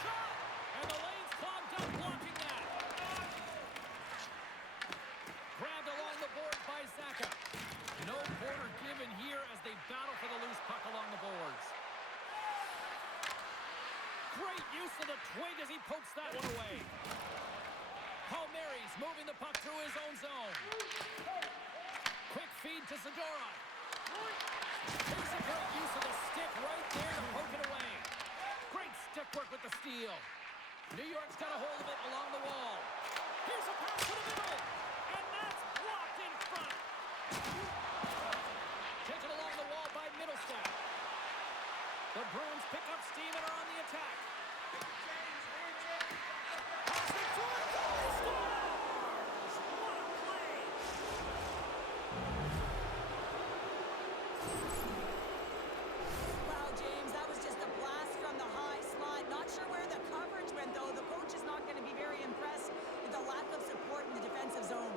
Shot! And the lane's clogged up, blocking that. Grabbed along the boards by Zaka. No quarter given here as they battle for the loose puck along the boards. Great use of the twig as he pokes that one away. Palmieri's moving the puck through his own zone. Quick feed to Zadorov. Here's a great use of the stick right there to poke it away. Great stick work with the steal. New York's got a hold of it along the wall. Here's a pass to the middle. And that's blocked in front. Taken along the wall by Middlestat. The Bruins pick up steam and are on the attack. Passing for it. He scores! What a play! Wow, James, that was just a blast from the high slot. Not sure where the coverage went, though. The coach is not going to be very impressed with the lack of support in the defensive zone.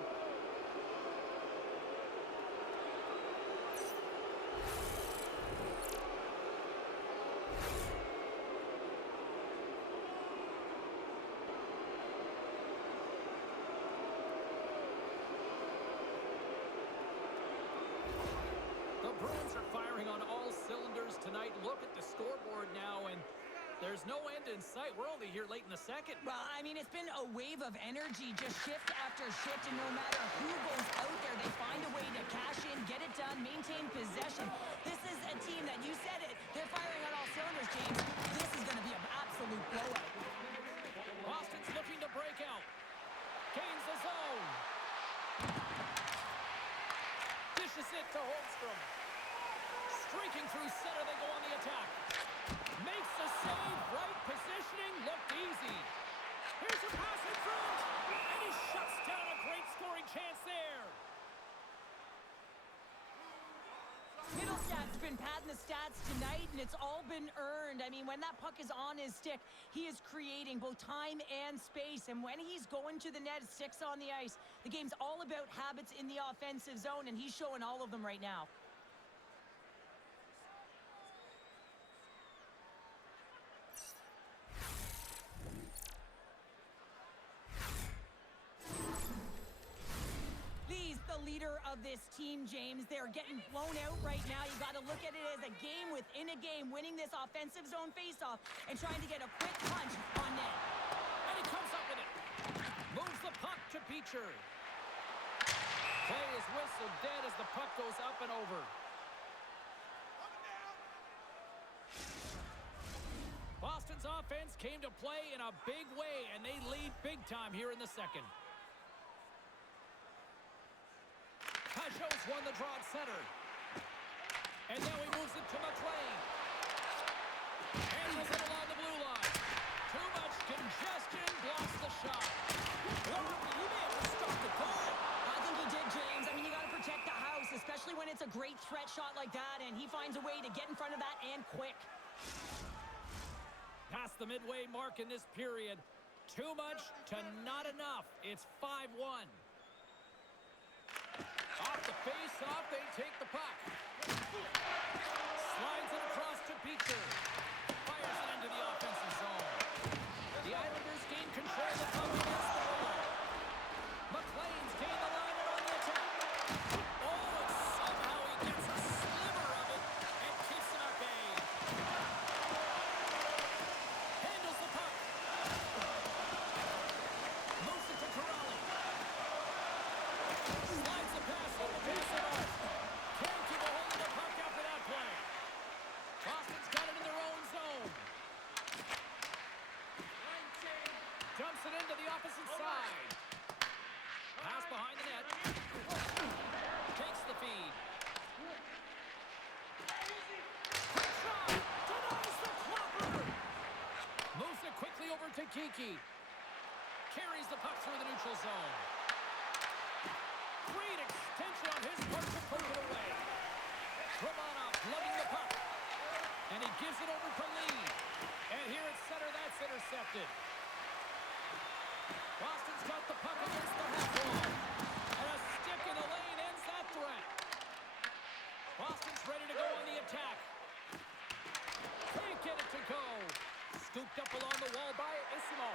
The Bruins are firing on all cylinders tonight. Look at the scoreboard now, and there's no end in sight. We're only here late in the second. Well, I mean, it's been a wave of energy, just shift after shift, and no matter who goes out there, they find a way to cash in, get it done, maintain possession. This is a team that, you said it, they're firing on all cylinders, James. This is going to be an absolute blowout. Boston's looking to break out. Gains the zone. Dishes it to Holmstrom. Streaking through center, they go on the attack. Makes the save, right positioning, looked easy. Here's a pass in front, and he shuts down a great Scoring chance there. Middlestad's been padding the stats tonight, and it's all been earned. I mean, when that puck is on his stick, he is creating both time and space. And when he's going to the net, sticks on the ice, the game's all about habits in the offensive zone, and he's showing all of them right now. Leader of this team, James. They're getting blown out right now. You got to look at it as a game within a game, winning this offensive zone faceoff and trying to get a quick punch on net. And he comes up with it. Moves the puck to Beecher. Play is whistled dead as the puck goes up and over. Boston's offense came to play in a big way, and they lead big time here in the second. Pajot's won the draw at center. And now he moves it to McLean. Handles it along the blue line. Too much congestion blocks the shot. Oh, he may have stopped the goal. I think he did, James. I mean, you got to protect the house, especially when it's a great threat shot like that, and he finds a way to get in front of that and quick. Past the midway mark in this period. Too much to not enough. It's 5-1. Off the face-off, they take the puck. Slides it across to Beecher. Fires it into the offensive zone. The Islanders gain control of the puck against the goal. McLean's gained the line and on the attack. Oh, and somehow he gets a sliver of it and keeps him at bay. Handles the puck. Moves it to Corrali. Slides the pass over to Samar. Can't keep a hold of the puck after that play. Boston's got it in their own zone. Dumps it into the opposite side. Pass behind the net. Takes the feed. Quick shot. Denies the clopper. Moves it quickly over to Kiki. Carries the puck through the neutral zone. Great extension on his part to put it away. Romanov lugging the puck. And he gives it over to Lee. And here at center, that's intercepted. Boston's got the puck against the half wall. And a stick in the lane ends that threat. Boston's ready to go on the attack. Can't get it to go. Scooped up along the wall by Isimo.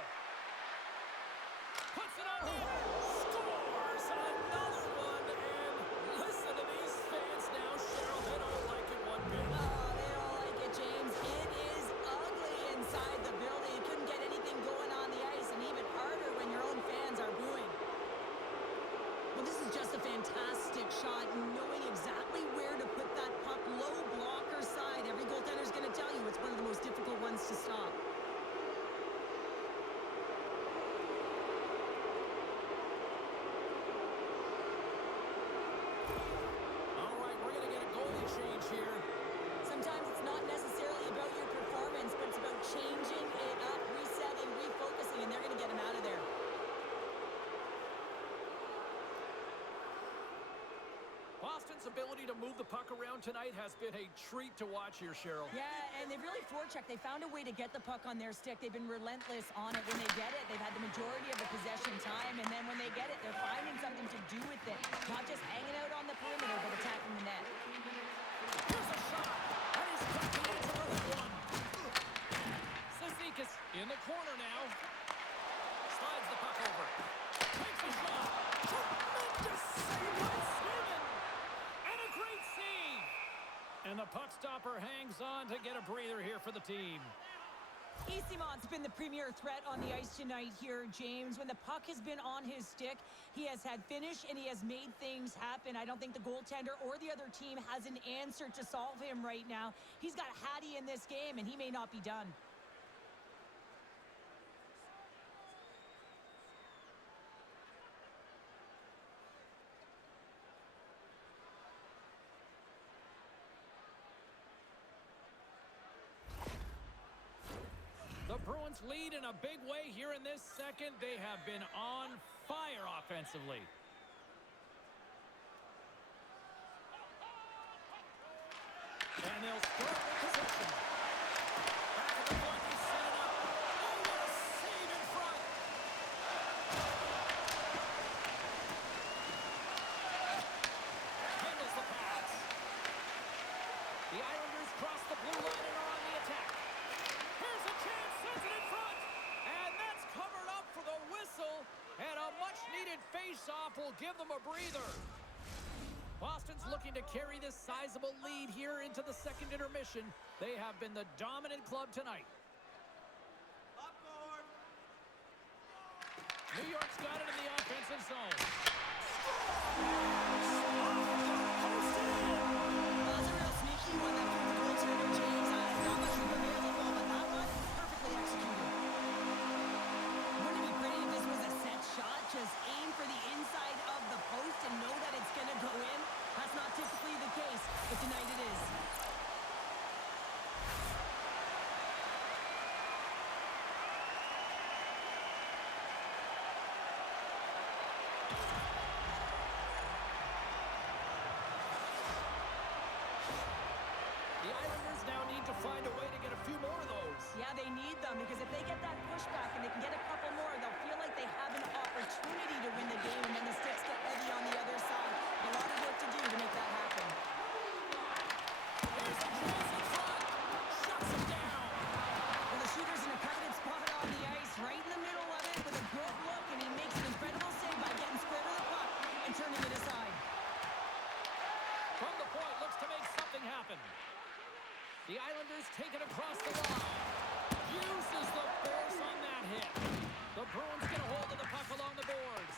Puts it on the air. Scores another one. And listen to these fans now, Cheryl. They don't like it one bit. Oh, they don't like it, James. It is ugly inside the building. You couldn't get anything going on the ice, and even harder when your own fans are booing. Well, this is just a fantastic shot, knowing exactly where to put that puck, low blocker side. Every goaltender's going to tell you it's one of the most difficult ones to stop. All right, we're going to get a goalie change here. Sometimes it's not necessarily about your performance, but it's about changing it up, resetting, refocusing, and they're going to get him out of there. Boston's ability to move the puck around tonight has been a treat to watch here, Cheryl. Yeah, and they've really forechecked. They found a way to get the puck on their stick. They've been relentless on it. When they get it, they've had the majority of the possession time, and then when they get it, they're finding something to do with it. Not just hanging out on the perimeter, but attacking the net. Here's a shot. And he's got the answer for one. Cizikas in the corner now. Slides the puck over. Takes a shot. Tremendous save by Swayman. And a great save. And the puck stopper hangs on to get a breather here for the team. Isimon's been the premier threat on the ice tonight here, James. When the puck has been on his stick, he has had finish and he has made things happen. I don't think the goaltender or the other team has an answer to solve him right now. He's got Hattie in this game, and he may not be done. The Bruins lead in a big way here in this second. They have been on fire offensively. to start with possession. Back at the point, they set it up. Oh, what a save in front. Handles the pass. The Islanders cross the blue line and are on the attack. Here's a chance, sends it in front. And that's covered up for the whistle. And a much-needed face-off will give them a breather. Boston's looking to carry this sizable lead here into the second intermission. They have been the dominant club tonight. New York's got it in the offensive zone. Well, that's a real sneaky one that threw the goaltender, James. Not much room available, but that one, perfectly executed. Wouldn't it be pretty if this was a set shot? Just aim for the inside of the post and know that it's going to go in? That's not typically the case, but tonight it is. The Islanders now need to find a way to get a few more of those. Yeah, they need them, because if they get that pushback and they can get a couple more, they'll feel like they have an opportunity to win the game, and then the sticks get heavy on the other side. A lot of work to do to make that happen. Here's a chance in front. Shuts him down. Well, the shooter's in a coveted spot on the ice, right in the middle of it with a good look, and he makes an incredible save by getting square to the puck and turning it aside. From the point, looks to make something happen. The Islanders take it across the line. Uses the force on that hit. The Bruins get a hold of the puck along the boards.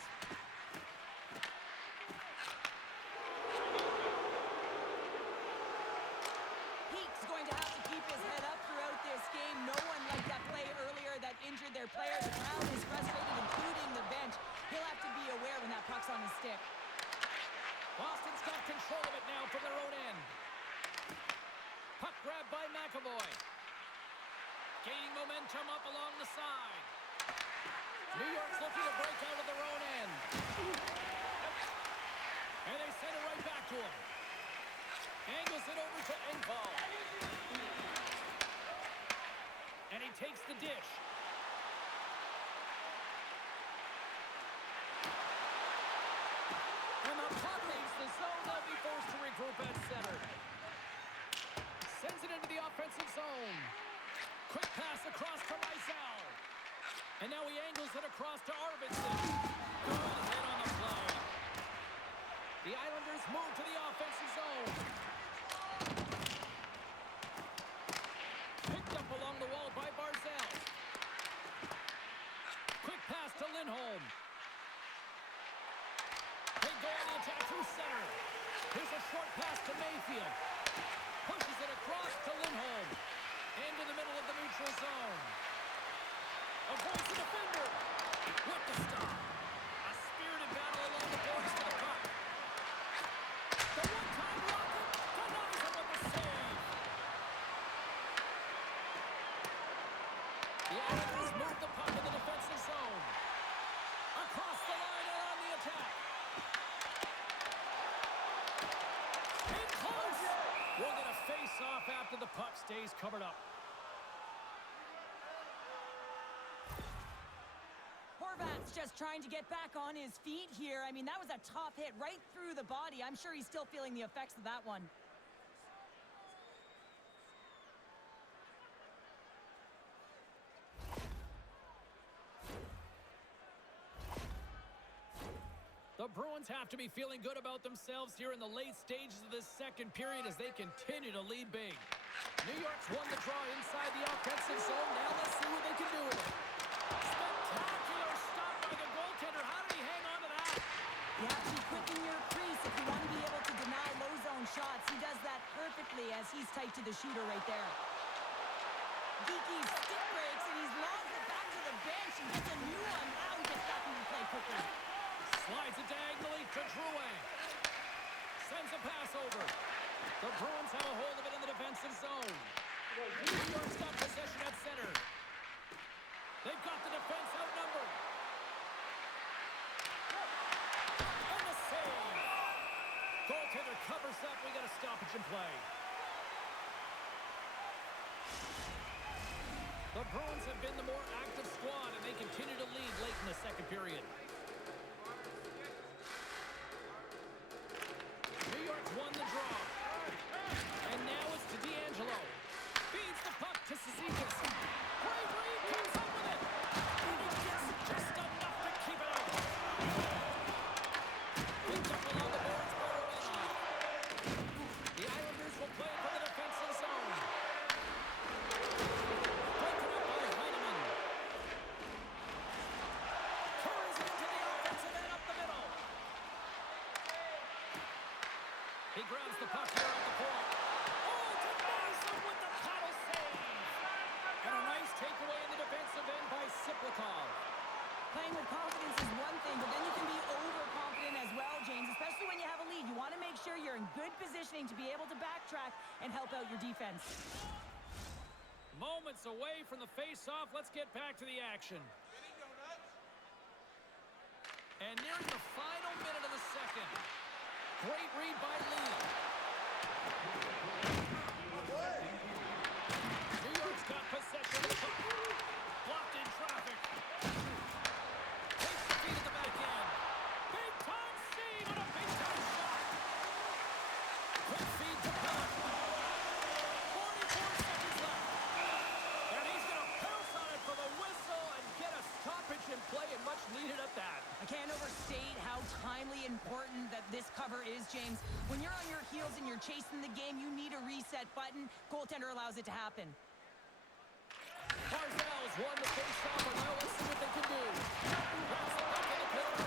He's going to have to keep his head up throughout this game. No one liked that play earlier that injured their player. The crowd is frustrated, including the bench. He'll have to be aware when that puck's on his stick. Boston's got control of it now from their own end. Puck grab by McAvoy. Gaining momentum up along the side. New York's looking to break out of their own end. And they send it right back to him. Angles it over to Engvall. And he takes the dish. And the puck leaves the zone. They'll be forced to regroup at center. Sends it into the offensive zone. Quick pass across to Lysell. And now he angles it across to Arvidsson. Good hit on the play. The Islanders move to the offensive zone. Picked up along the wall by Barzal. Quick pass to Lindholm. They go on the attack through center. Here's a short pass to Mayfield. Pushes it across to Lindholm. Into the middle of the neutral zone. Avoids the defender. With the stop. A spirited battle along the boards for the puck. The one-time rocket denies him with the save. The Islanders move the puck in the defensive zone. Across the line and on the attack. In close. We'll get a face-off after the puck stays covered up. Horvat's just trying to get back on his feet here. I mean, that was a tough hit right through the body. I'm sure he's still feeling the effects of that one. The Bruins have to be feeling good about themselves here in the late stages of this second period as they continue to lead big. New York's won the draw inside the offensive zone. Now let's see what they can do with it. Spectacular stop by the goaltender. How did he hang on to that? You have to be quick in your crease if you want to be able to deny low zone shots. He does that perfectly as he's tight to the shooter right there. Geeky stick breaks and he's lost it back to the bench and gets a new one. Now he gets back into play quickly. Slides it diagonally to Drouin. Sends a pass over. The Bruins have a hold of it in the defensive zone. New York's got possession at center. They've got the defense outnumbered. And the save. Goaltender covers up. We got a stoppage in play. The Bruins have been the more active squad, and they continue to lead late in the second period. New York's won the draw. And now it's to D'Angelo. Feeds the puck to Cizikas. Great read, comes up with it. And he gets just enough to keep it out. Picked up along the boards by Ravenna. The Islanders will play it from the defensive zone. Broken up by Heineman. Turns it into the offensive end up the middle. He grabs the puck here at the point. Oh, denies him with the paddle save. And a nice takeaway in the defensive end by Siplikov. Playing with confidence is one thing, but then you can be overconfident as well, James, especially when you have a lead. You want to make sure you're in good positioning to be able to backtrack and help out your defense. Moments away from the face-off. Let's get back to the action. And nearing the final minute of the second. Great read by Lee. New York's got possession of the puck. Blocked in traffic. Takes the feed at the back end. Big time save and a big time shot. Quick feed to puck. 44 seconds left. And he's going to pounce on it for the whistle and get a stoppage in play, and much needed at that. I can't overstate how timely important that this cover is, James. When you're on your heels and you're chasing the game, you need a reset button. Goaltender allows it to happen. Barzal's won the face-off, and now let's see what they can do. Grabs the puck in the corner.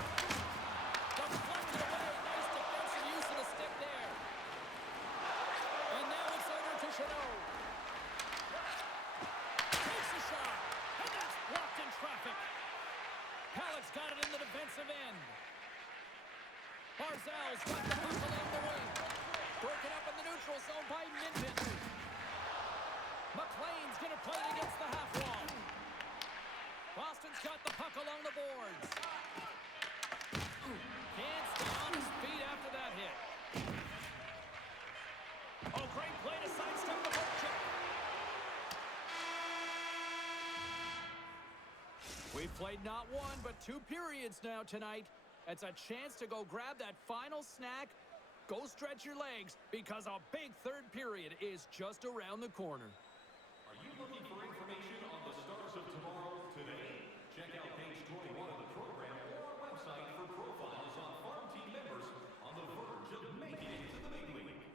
Deflected away. Nice defensive use of the stick there. And now it's over to Chanot. Takes a shot, and that's blocked in traffic. Halleck's got it in the defensive end. Barzal's got the puck along the wing. Broken up in the neutral zone by Minton. McLean's going to play it against the half wall. Boston's got the puck along the boards. Can't stay on his feet after that hit. Oh, great play to sidestep the poke check. We've played not one, but 2 periods now tonight. It's a chance to go grab that final snack. Go stretch your legs, because a big third period is just around the corner. Are you looking for information on the stars of tomorrow today? Check out page 21 of the program or our website for profiles on farm team members on the verge of making it to the big league.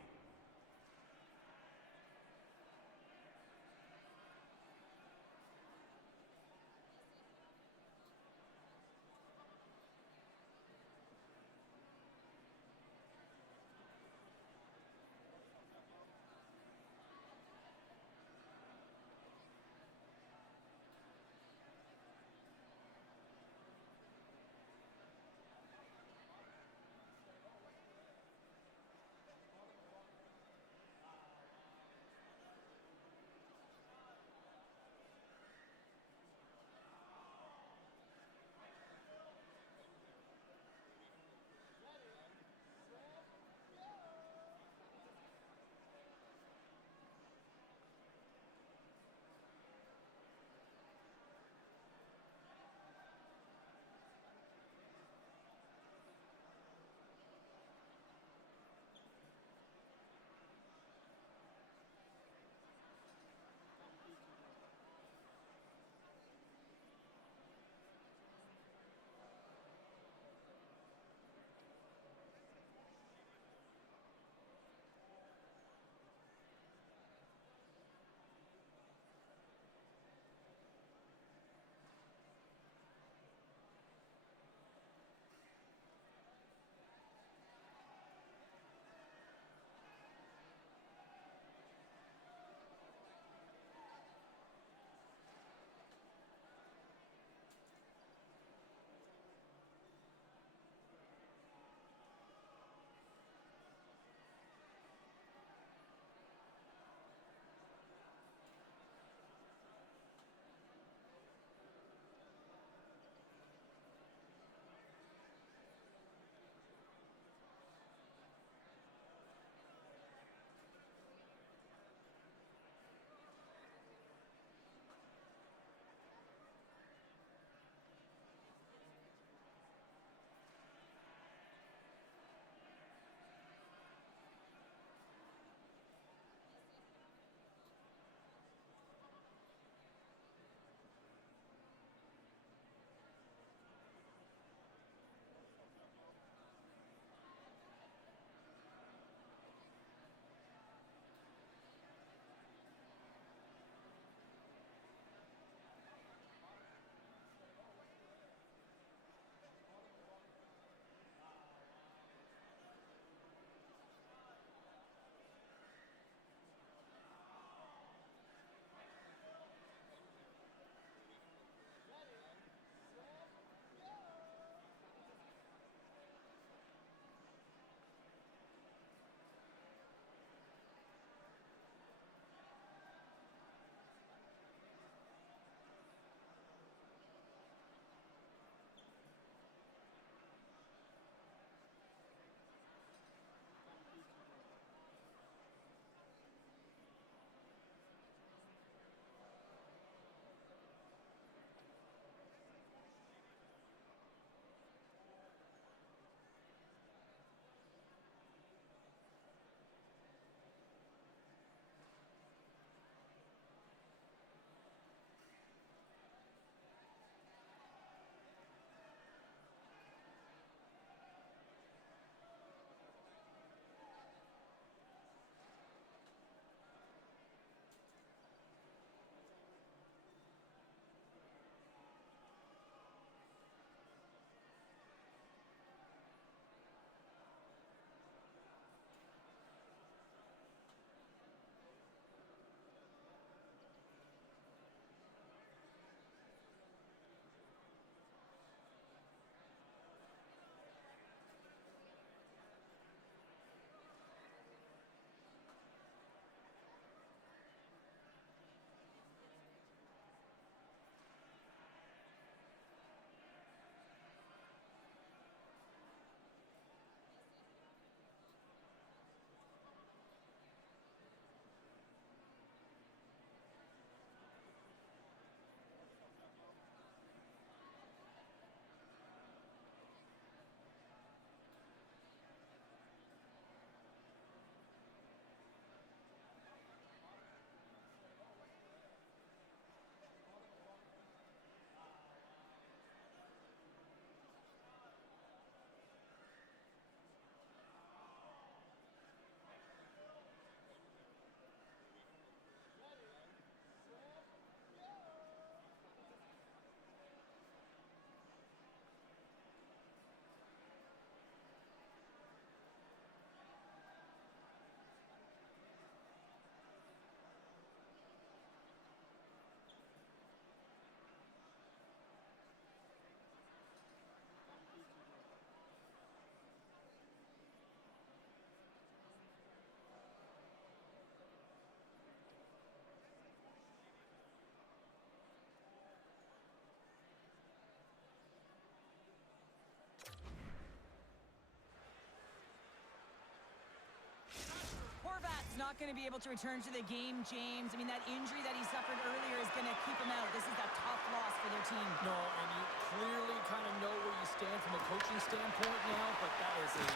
not going to be able to return to the game, James. I mean, that injury that he suffered earlier is going to keep him out. This is a tough loss for their team. No, and you clearly kind of know where you stand from a coaching standpoint now, but that is a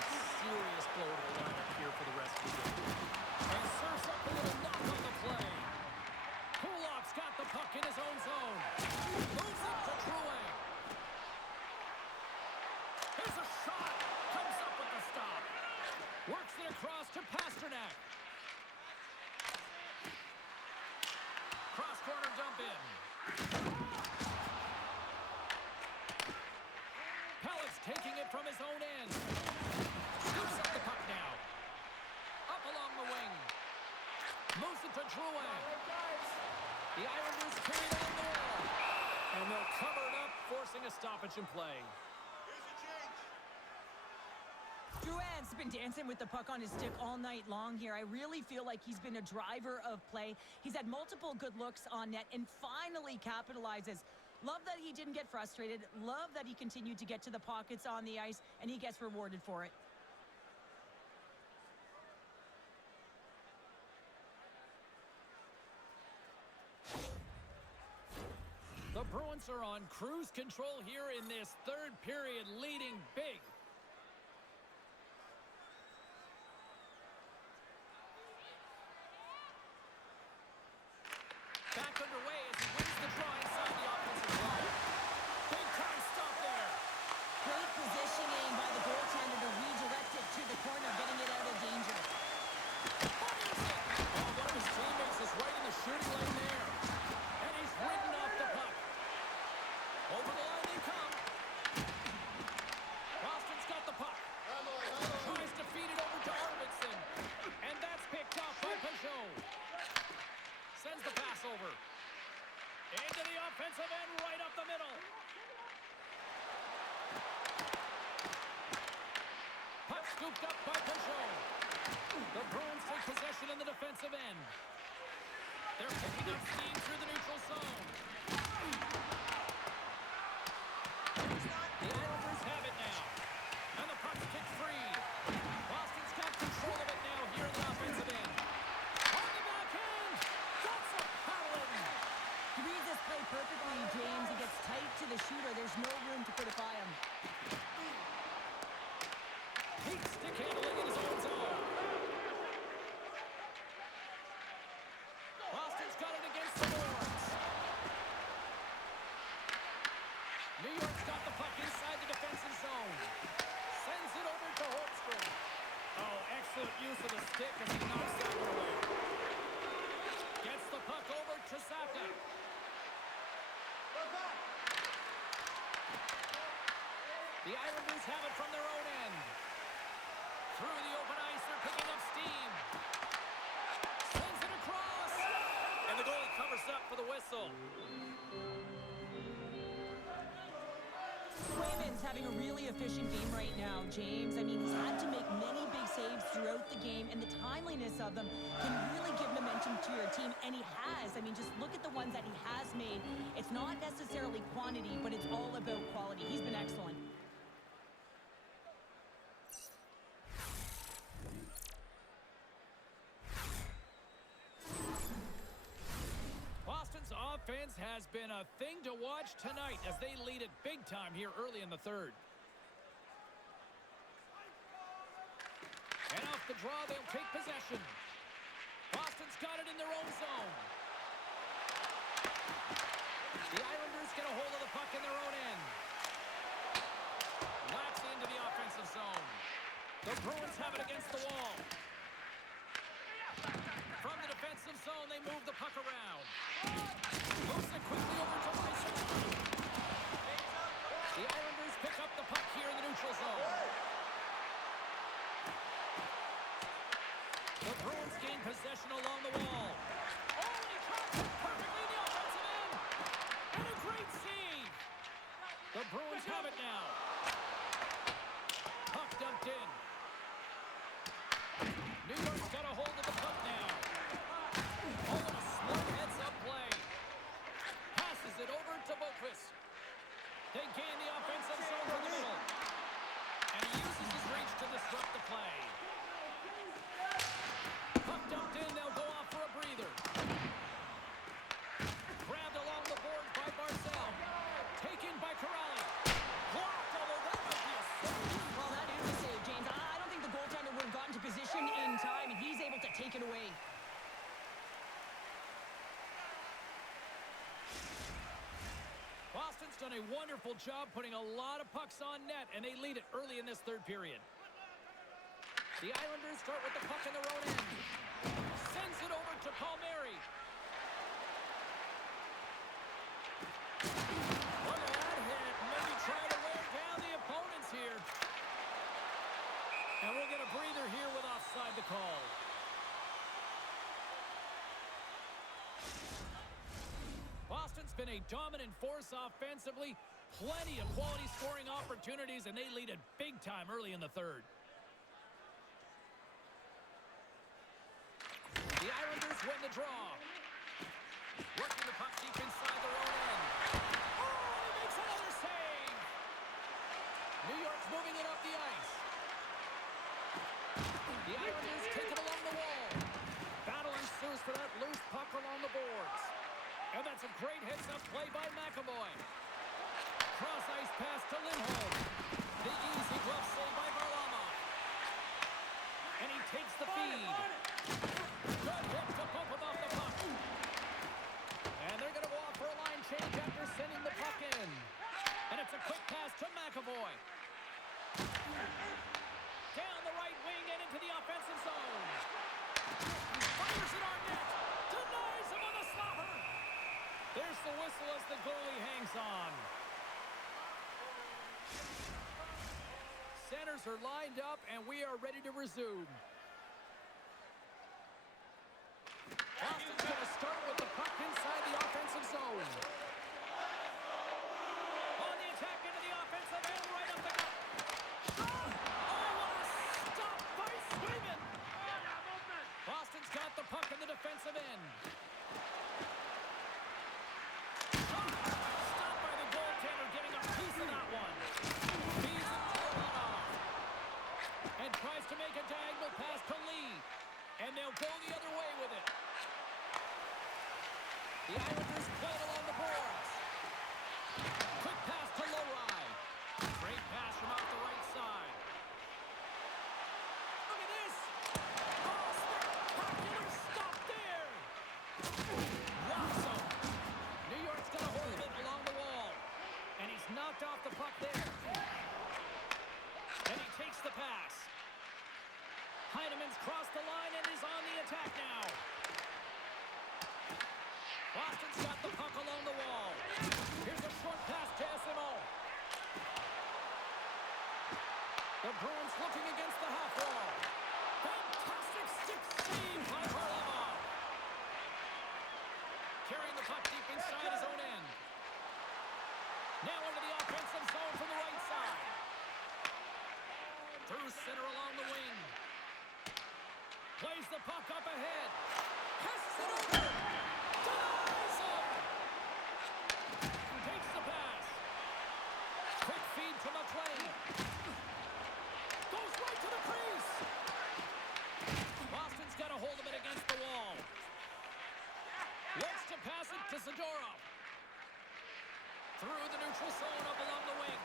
serious blow to the lineup here for the rest of the game. And serves up a little knock on the play. Kulak's got the puck in his own zone. Moves it to Drouin. Here's a shot. Comes up with the stop. Works it across to Pasternak. Cross-corner dump in. Pellet's taking it from his own end. Scoops up the puck now. Up along the wing. Moves it to Drouin. The Islanders carry it along the wall. And they'll cover it up, forcing a stoppage in play. Drouin's been dancing with the puck on his stick all night long here. I really feel like he's been a driver of play. He's had multiple good looks on net and finally capitalizes. Love that he didn't get frustrated. Love that he continued to get to the pockets on the ice, and he gets rewarded for it. The Bruins are on cruise control here in this third period, leading big. Back underway as he wins the draw inside the offensive zone. Big time stop there. Great positioning by the goaltender to redirect it to the corner, getting it out of danger. Fires it. Oh, one of his teammates is right in the shooting lane there. And he's ridden off the puck. Over the line they come. Boston's got the puck. Tries to feed it over to Arvidsson. And that's picked up by Peugeot. Sends the pass over. Into the offensive end, right up the middle. Puck scooped up by Peugeot. The Bruins take possession in the defensive end. They're picking up steam through the neutral zone. The Islanders have it now. And the puck's kicked free. Boston's got control of it now here in the offensive end. On the backhand. Got some paddling. He reads this play perfectly, James. He gets tight to the shooter. There's no room to put it by him. Heat stick handling in his own zone. Boston's got it against the boards. New York's got the puck inside the defensive zone. Sends it over to Holmstrom. Oh, excellent use of the stick as he knocks that one away. Gets the puck over to Saka. The Islanders have it from their own end. Through the open ice, they're picking up steam. Sends it across. And the goalie covers up for the whistle. Swayman's having a really efficient game right now, James. I mean, he's had to make many big saves throughout the game, and the timeliness of them can really give momentum to your team, and he has. I mean, just look at the ones that he has made. It's not necessarily quantity, but it's all about quality. He's been excellent. Boston's offense has been a thing to watch tonight as they lead it big time here early in the third. And off the draw, they'll take possession. Boston's got it in their own zone. The Islanders get a hold of the puck in their own end. Knocks it into the offensive zone. The Bruins have it against the wall. From the defensive zone, they move the puck around. Moves it quickly over to Mason. The Islanders pick up the puck here in the neutral zone. The Bruins gain possession along the wall. Oh, and he drops it perfectly in the offensive end. And a great save. The Bruins have it now. Puck dumped in. New York's got a hold of the puck now. Oh, and a smart heads-up play. Passes it over to Boquist. They gain the offensive zone from the middle. And he uses his reach to disrupt the play. Puck dumped in. take it away. Boston's done a wonderful job putting a lot of pucks on net, and they lead it early in this third period. The Islanders start with the puck in their own end. Sends it over to Palmieri. Look at that hit. Maybe try to wear down the opponents here. And we'll get a breather here with offside the call. Boston's been a dominant force offensively. Plenty of quality scoring opportunities, and they lead it big time early in the third. The Islanders win the draw. Working the puck deep inside their own end. Oh, he makes another save! New York's moving it up the ice. The Islanders take it along the wall. Battle ensues for that loose puck along the boards. And that's a great heads-up play by McAvoy. Cross-ice pass to Lindholm. The easy glove save by Varlamov. And he takes the feed. Good hit to bump him off the puck. And they're going to go off for a line change after sending the puck in. And it's a quick pass to McAvoy. Down the right wing and into the offensive zone. Fires it on net. Denies him on the slapper. There's the whistle as the goalie hangs on. Centers are lined up, and we are ready to resume. Boston's going to start with the puck inside the offensive zone. On the attack into the offensive end, right up the gut. Oh, what a stop by Swayman. Boston's got the puck in the defensive end. Stopped by the goaltender, getting a piece of that one. Feeds it to Varlamov. And tries to make a diagonal pass to Lee. And they'll go the other way with it. The Islanders play it along the boards. Quick pass to Lowry. Great pass from off the right side. Look at this. Oh, spectacular stop there. Awesome. New York's got a hold of it along the wall. And he's knocked off the puck there. And he takes the pass. Heinemann's crossed the line and is on the attack now. Boston's got the puck along the wall. Here's a short pass to SMO. The Bruins looking against the half wall. Fantastic stick save by Varlamov. Carrying the puck deep inside his own end. Now into the offensive zone from the right side. Through center along the wing. Plays the puck up ahead. Passes it over. Denies him. Takes the pass. Quick feed to McLean. Goes right to the crease. Boston's got a hold of it against the wall. Looks to pass it to Zadorov. Through the neutral zone up along the wing.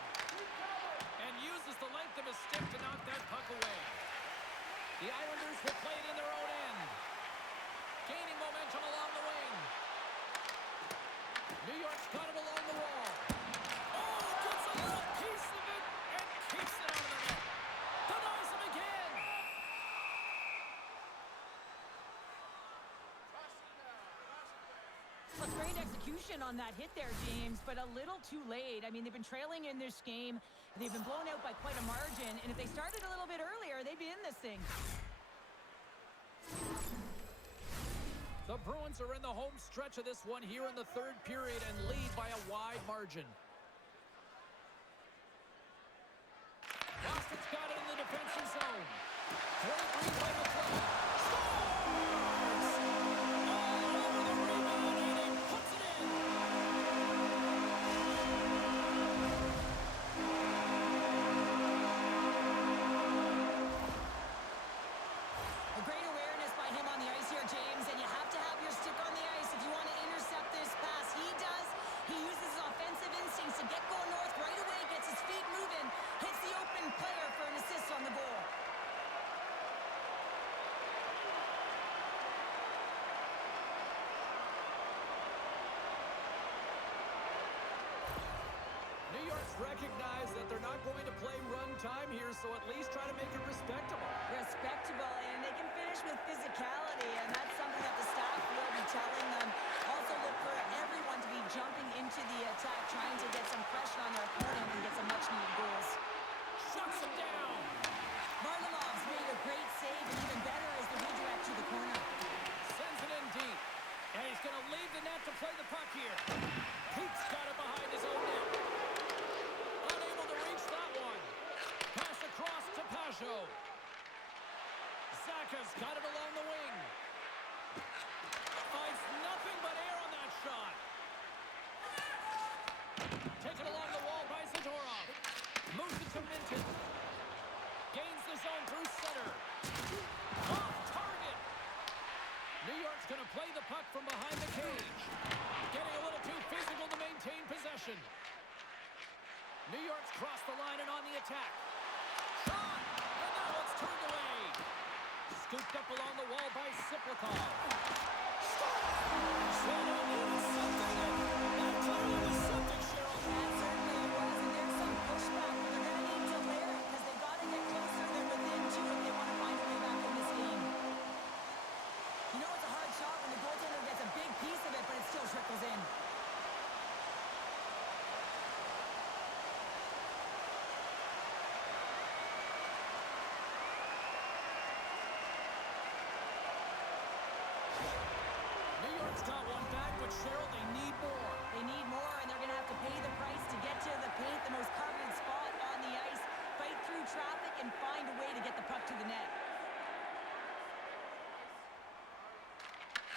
And uses the length of his stick to knock that puck away. The Islanders will play it in their own end. Gaining momentum along the wing. New York's got it along the wall. Oh, gets a little piece of it and keeps it out of the net. Denies him again. A great execution on that hit there, James, but a little too late. I mean, they've been trailing in this game. They've been blown out by quite a margin, and if they started a little bit earlier, they'd be in this thing. The Bruins are in the home stretch of this one here in the third period and lead by a wide margin. Boston's got it in the defensive zone. Great read by McLean. Scores! All over the rebound, and he puts it in. A great awareness by him on the ice here, James, and you have to have your stick on the ice if you want to intercept this pass. He does. He uses his offensive instinct recognize that they're not going to play run time here, so at least try to make it respectable. Respectable, and they can finish with physicality, and that's something that the staff will be telling them. Also look for everyone to be jumping into the attack, trying to get some pressure on their opponent and get some much-needed goals. Shuts him down. Varlamov's made a great save, and even better is the redirect to the corner. Sends it in deep. And he's going to leave the net to play the puck here. Pete's got it behind his own net. Unable to reach that one. Pass across to Pajot. Zaka's got it along the wing. Finds nothing but air on that shot. Taken along the wall by Zadorov. Moves it to Minton. Gains the zone through center. Off target. New York's going to play the puck from behind the cage. Getting a little too physical to maintain possession. New York's crossed the line and on the attack. Shot! And that one's turned away. Scooped up along the wall by Siplikov. That clearly was something, Cheryl. That certainly was, and there's some pushback, but they're going to need to layer it because they've got to get closer. They're within two if they want to find a way back in this game. You know it's a hard shot when the goaltender gets a big piece of it, but it still trickles in. New York's got one back, but Cheryl, they need more. They need more, and they're going to have to pay the price to get to the paint, the most coveted spot on the ice, fight through traffic, and find a way to get the puck to the net.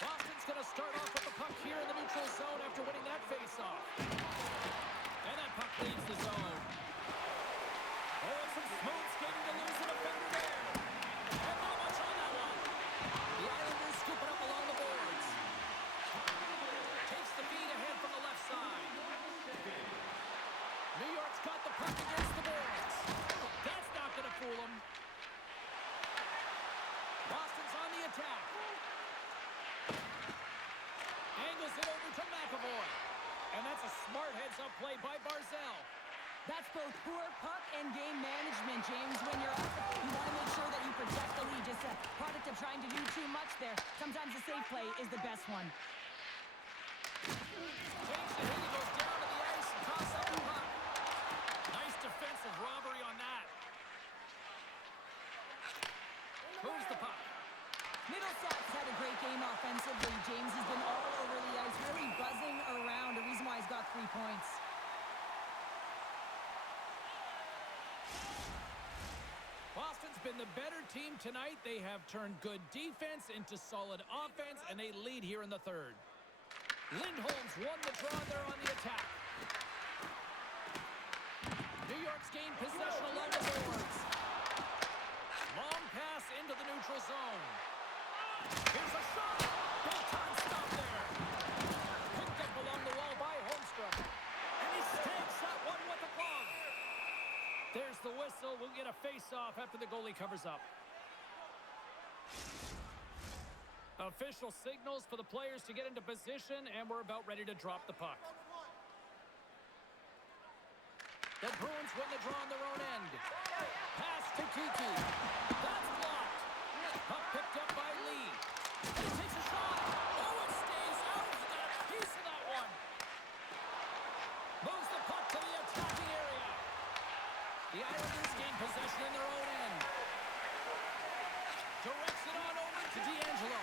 Boston's going to start off with the puck here in the neutral zone after winning that faceoff. And that puck leaves the zone. Oh, and some smooth skating to lose an offender there. And not much on that one. The Islanders scoop it up along the boards. Takes the feed ahead from the left side. New York's got the puck against the boards. That's not going to fool them. Boston's on the attack. Angles it over to McAvoy. And that's a smart heads-up play by Barzal. That's both poor puck and game management, James. When you're up, you want to make sure that you protect the lead. Just a product of trying to do too much there. Sometimes the safe play is the best one. Takes the hit, he goes down to the ice and toss up the puck. Nice defensive robbery on that. Moves the puck. Middlesex had a great game offensively, James. He's been all over the ice, really buzzing around. A reason why he's got 3 points. Boston's been the better team tonight. They have turned good defense into solid offense, and they lead here in the third. Lindholm's won the draw there on the attack. New York's gained possession along the boards. Long pass into the neutral zone. Here's a shot. Big time stop there. Picked up along the wall by Holmstrom. And he stakes that one with the glove. There's the whistle. We'll get a face-off after the goalie covers up. Official signals for the players to get into position, and we're about ready to drop the puck. The Bruins win the draw on their own end. Pass to Kiki. That's blocked. Puck picked up by Lee. And he takes a shot. Oh, it stays out. He got a piece of that one. Moves the puck to the attacking area. The Islanders gain possession in their own end. Directs it on over to D'Angelo.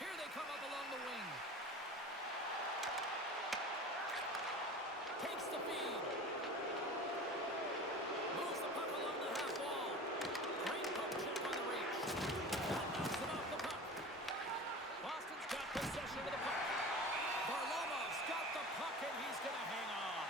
Here they come up along the wing. Takes the feed. Moves the puck along the half wall. Great poke check on the reach. That knocks him off the puck. Boston's got possession of the puck. Varlamov's got the puck, and he's going to hang on.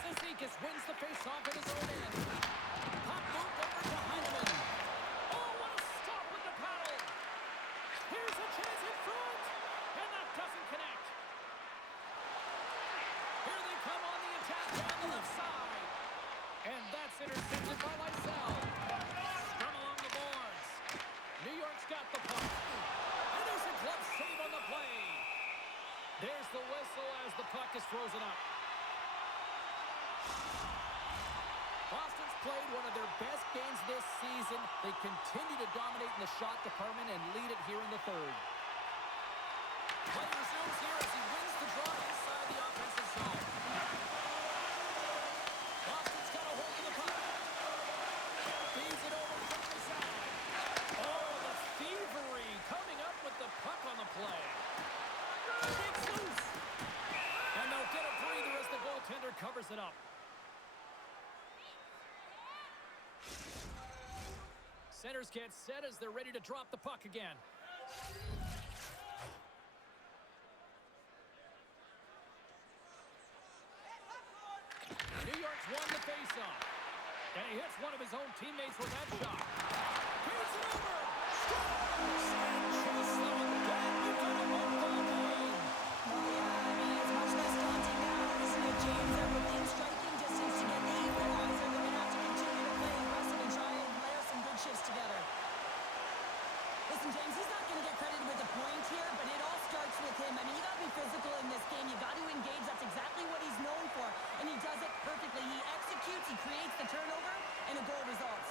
Zizekas wins the face-off in his own end. Puck moved over to Heineman. Oh, what a stop with the paddle! Here's a chance in front! And that doesn't connect. Here they come on the the whistle as the puck is frozen up. Boston's played one of their best games this season. They continue to dominate in the shot department and lead it here in the third. Play resumes here as he wins the draw inside the offensive zone. Boston's got a hold of the puck. Feeds it over to the right side. Oh, the thievery coming up with the puck on the play. Kicks loose. And they'll get a breather as the goaltender covers it up. Centers get set as they're ready to drop the puck again. New York's won the faceoff. And he hits one of his own teammates with that shot. Here's it over. Scores! And just like that, we've got a one-goal game. Well, yeah, I mean, it's much less daunting now, isn't it, James? They're within striking distance to get the equalizer. They're going to have to continue to play aggressive and try and layer some good shifts together. Listen, James, he's not going to get credited with a point here, but it all starts with him. I mean, you got to be physical in this game. You got to engage. That's exactly what he's known for, and he does it perfectly. He executes, he creates the turnover, and a goal results.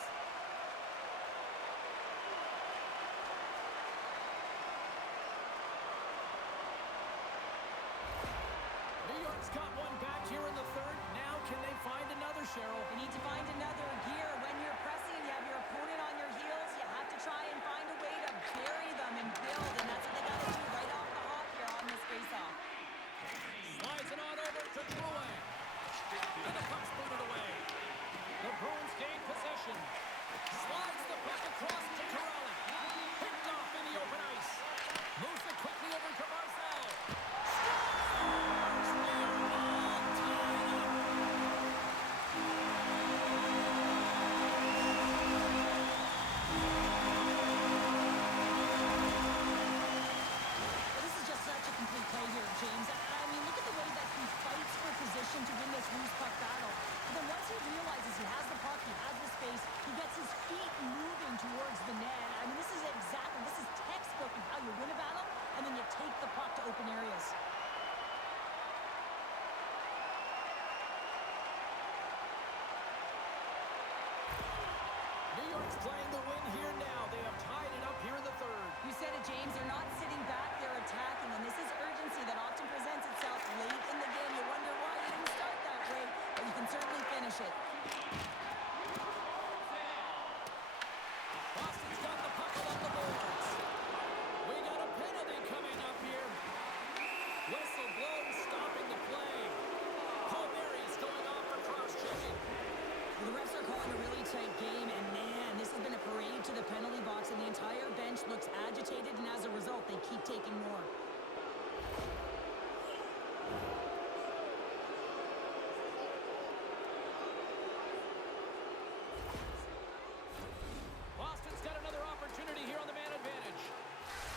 New York's got one back here in the third. Now can they find another, Cheryl? You need to find another gear. When you're pressing and you have your opponent on your heels, you have to try and find a way to bury them and build, and that's what they got to do right off the hop here on this faceoff. Slides it on over to Drouin. And the puck's booted away. The Bruins gain possession. Slides the puck across to Corrali. Picked off in the open ice. Moves it quickly over to Barzal. Scores! They're all tied up. Well, this is just such a complete play here, James. I mean, look at the way that he fights for position to win this loose puck battle. And then once he realizes he has the puck, he has the space, he gets his feet moving towards the net. I mean, this is textbook of how you win a battle, and then you take the puck to open areas. New York's playing the win here now. They have tied it up here in the third. You said it, James. They're not sitting back, they're attacking, and this is urgency that often presents itself late in the game. You wonder why you didn't start that way, but you can certainly finish it. Boston's got the puck along the boards. We got a penalty coming up here. Whistle blows, stopping the play. Palmieri's going off for cross-checking. Well, the refs are calling a really tight game, and man, this has been a parade to the penalty box, and the entire bench looks agitated, and as a result, they keep taking more. Boston's got another opportunity here on the man advantage.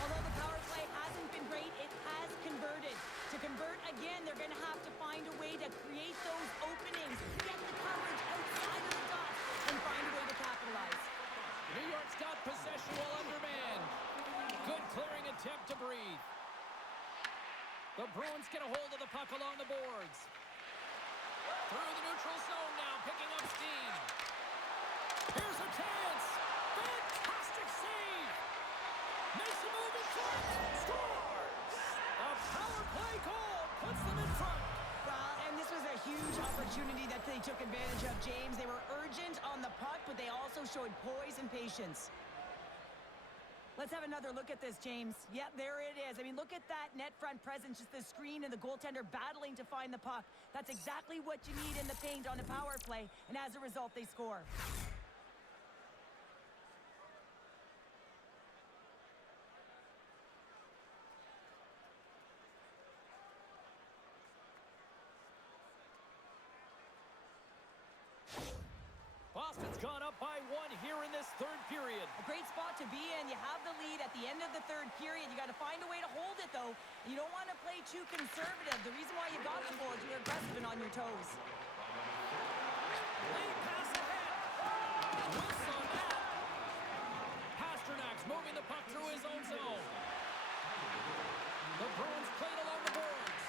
Although the power play hasn't been great, it has converted. To convert again, they're going to have to find a way to create those openings, get the coverage outside of the dot, and find a way to capitalize. New York's got possession while undermanned. Good clearing attempt to breathe. The Bruins get a hold of the puck along the boards. Through the neutral zone now, picking up steam. Here's a chance. Fantastic save. Makes a move in front. Scores. A power play goal puts them in front. Well, and this was a huge opportunity that they took advantage of, James. They were urgent on the puck, but they also showed poise and patience. Let's have another look at this, James. Yeah, there it is. I mean, look at that net front presence, just the screen and the goaltender battling to find the puck. That's exactly what you need in the paint on a power play, and as a result, they score. Boston's gone up by one here in this third period. A great spot to be in. You have the lead at the end of the third period. You got to find a way to hold it, though. You don't want to play too conservative. The reason why you got the goal is you're aggressive and on your toes. Lead pass ahead. Wilson out. Pasternak's moving the puck through his own zone. The Bruins played along the boards.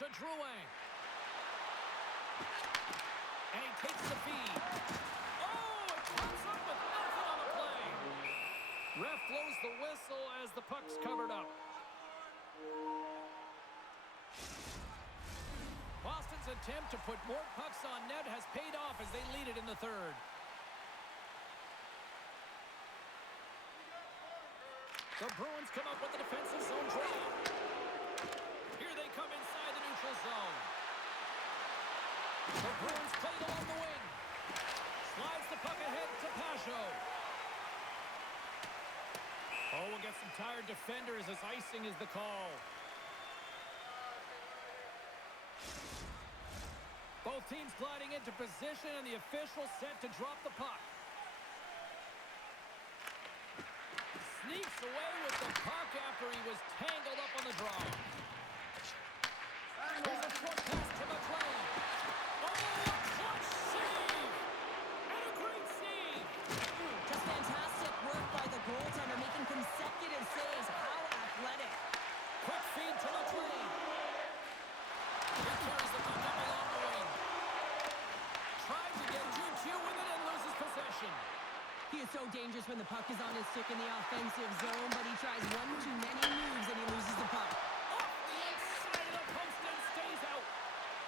to Drouin. And he takes the feed. Oh, it comes up with nothing on the play. Ref blows the whistle as the puck's covered up. Boston's attempt to put more pucks on net has paid off as they lead it in the third. The Bruins come up with the defensive zone draw. Here they come inside the neutral zone. The Bruins play it along the wing. Slides the puck ahead to Pajot. Oh, we'll get some tired defenders as icing is the call. Both teams gliding into position and the official set to drop the puck. Sneaks away with the puck after he was tangled up on the draw. Here's a short pass to McLean. Oh, a clutch save! And a great save! Just fantastic work by the goaltender, making consecutive saves. How athletic. Quick feed to McLean. He carries the puck up along the wing. Tries to get GQ with it and loses possession. He is so dangerous when the puck is on his stick in the offensive zone, but he tries one too many moves and he loses the puck. Off the inside of the post and stays out.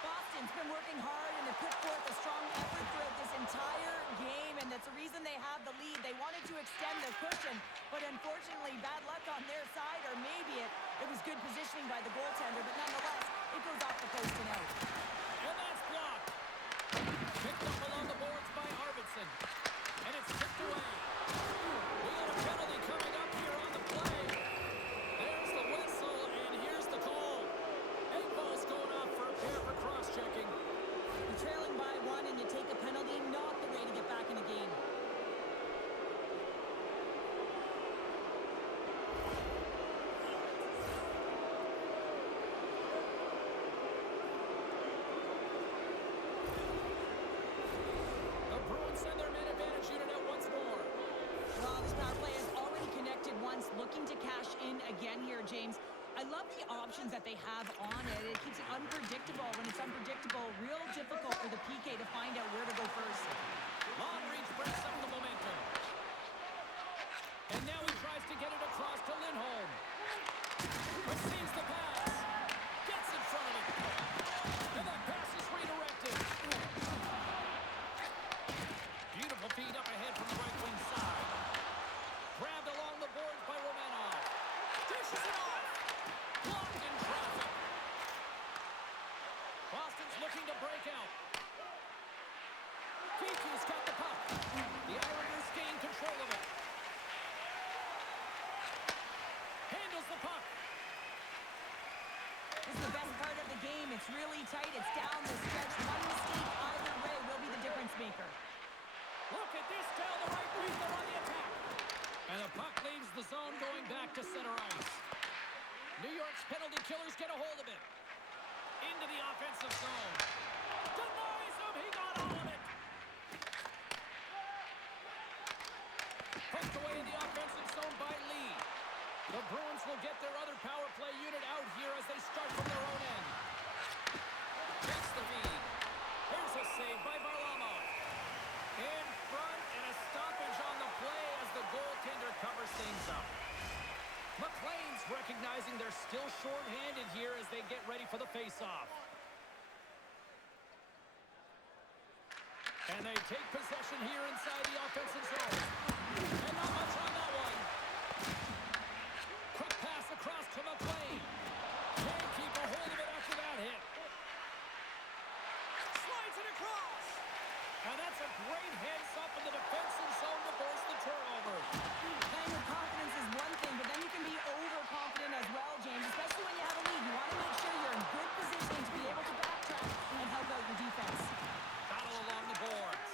Boston's been working hard and have put forth a strong effort throughout this entire game, and that's the reason they have the lead. They wanted to extend the cushion, but unfortunately bad luck on their side, or maybe it was good positioning by the goaltender, but nonetheless, it goes off the post and out. And that's blocked. Picked up along the boards by Arvidsson. And it's tipped away. We got a penalty coming up here on the play. There's the whistle, and here's the call. Engvall's going off for a pair for cross-checking. You're trailing by one and you take a penalty, not the way to get back in the game. The Bruins send their man advantage unit out once more. Well, this power play has already connected once, looking to cash in again here, James. I love the options that they have on it. It keeps it unpredictable. When it's unpredictable, real difficult for the PK to find out where to go first. Long reach breaks up the momentum. And now he tries to get it across to Lindholm. Receives the pass. Gets in front of it. And that pass is redirected. Beautiful feed up ahead from the right wing side. Grabbed along the boards by Romanov. Dishes it off. Blocked in traffic. Boston's looking to break out. Keekey's got the puck. The Islanders gain control of it. Handles the puck. This is the best part of the game. It's really tight. It's down the stretch. One mistake either way will be the difference maker. Look at this down the right wing. They're on the attack. And the puck leaves the zone going back to center ice. New York's penalty killers get a hold of it. Into the offensive zone. Denies him. He got all of it. Poked away in the offensive zone by Lee. The Bruins will get their other power play unit out here as they start from their own end. Takes the feed. Here's a save by Varlamov. In front and a stoppage on the play as the goaltender covers things up. McLean's recognizing they're still short-handed here as they get ready for the face-off. And they take possession here inside the offensive zone. And not much on that one. Quick pass across to McLean. Can't keep a hold of it after that hit. Slides it across. And that's a great heads-up in the defensive zone to force the turnover. Playing with confidence is one thing, but then you can be overconfident as well, James, especially when you have a lead. You want to make sure you're in good positioning to be able to backtrack and help out your defense. Battle along the boards.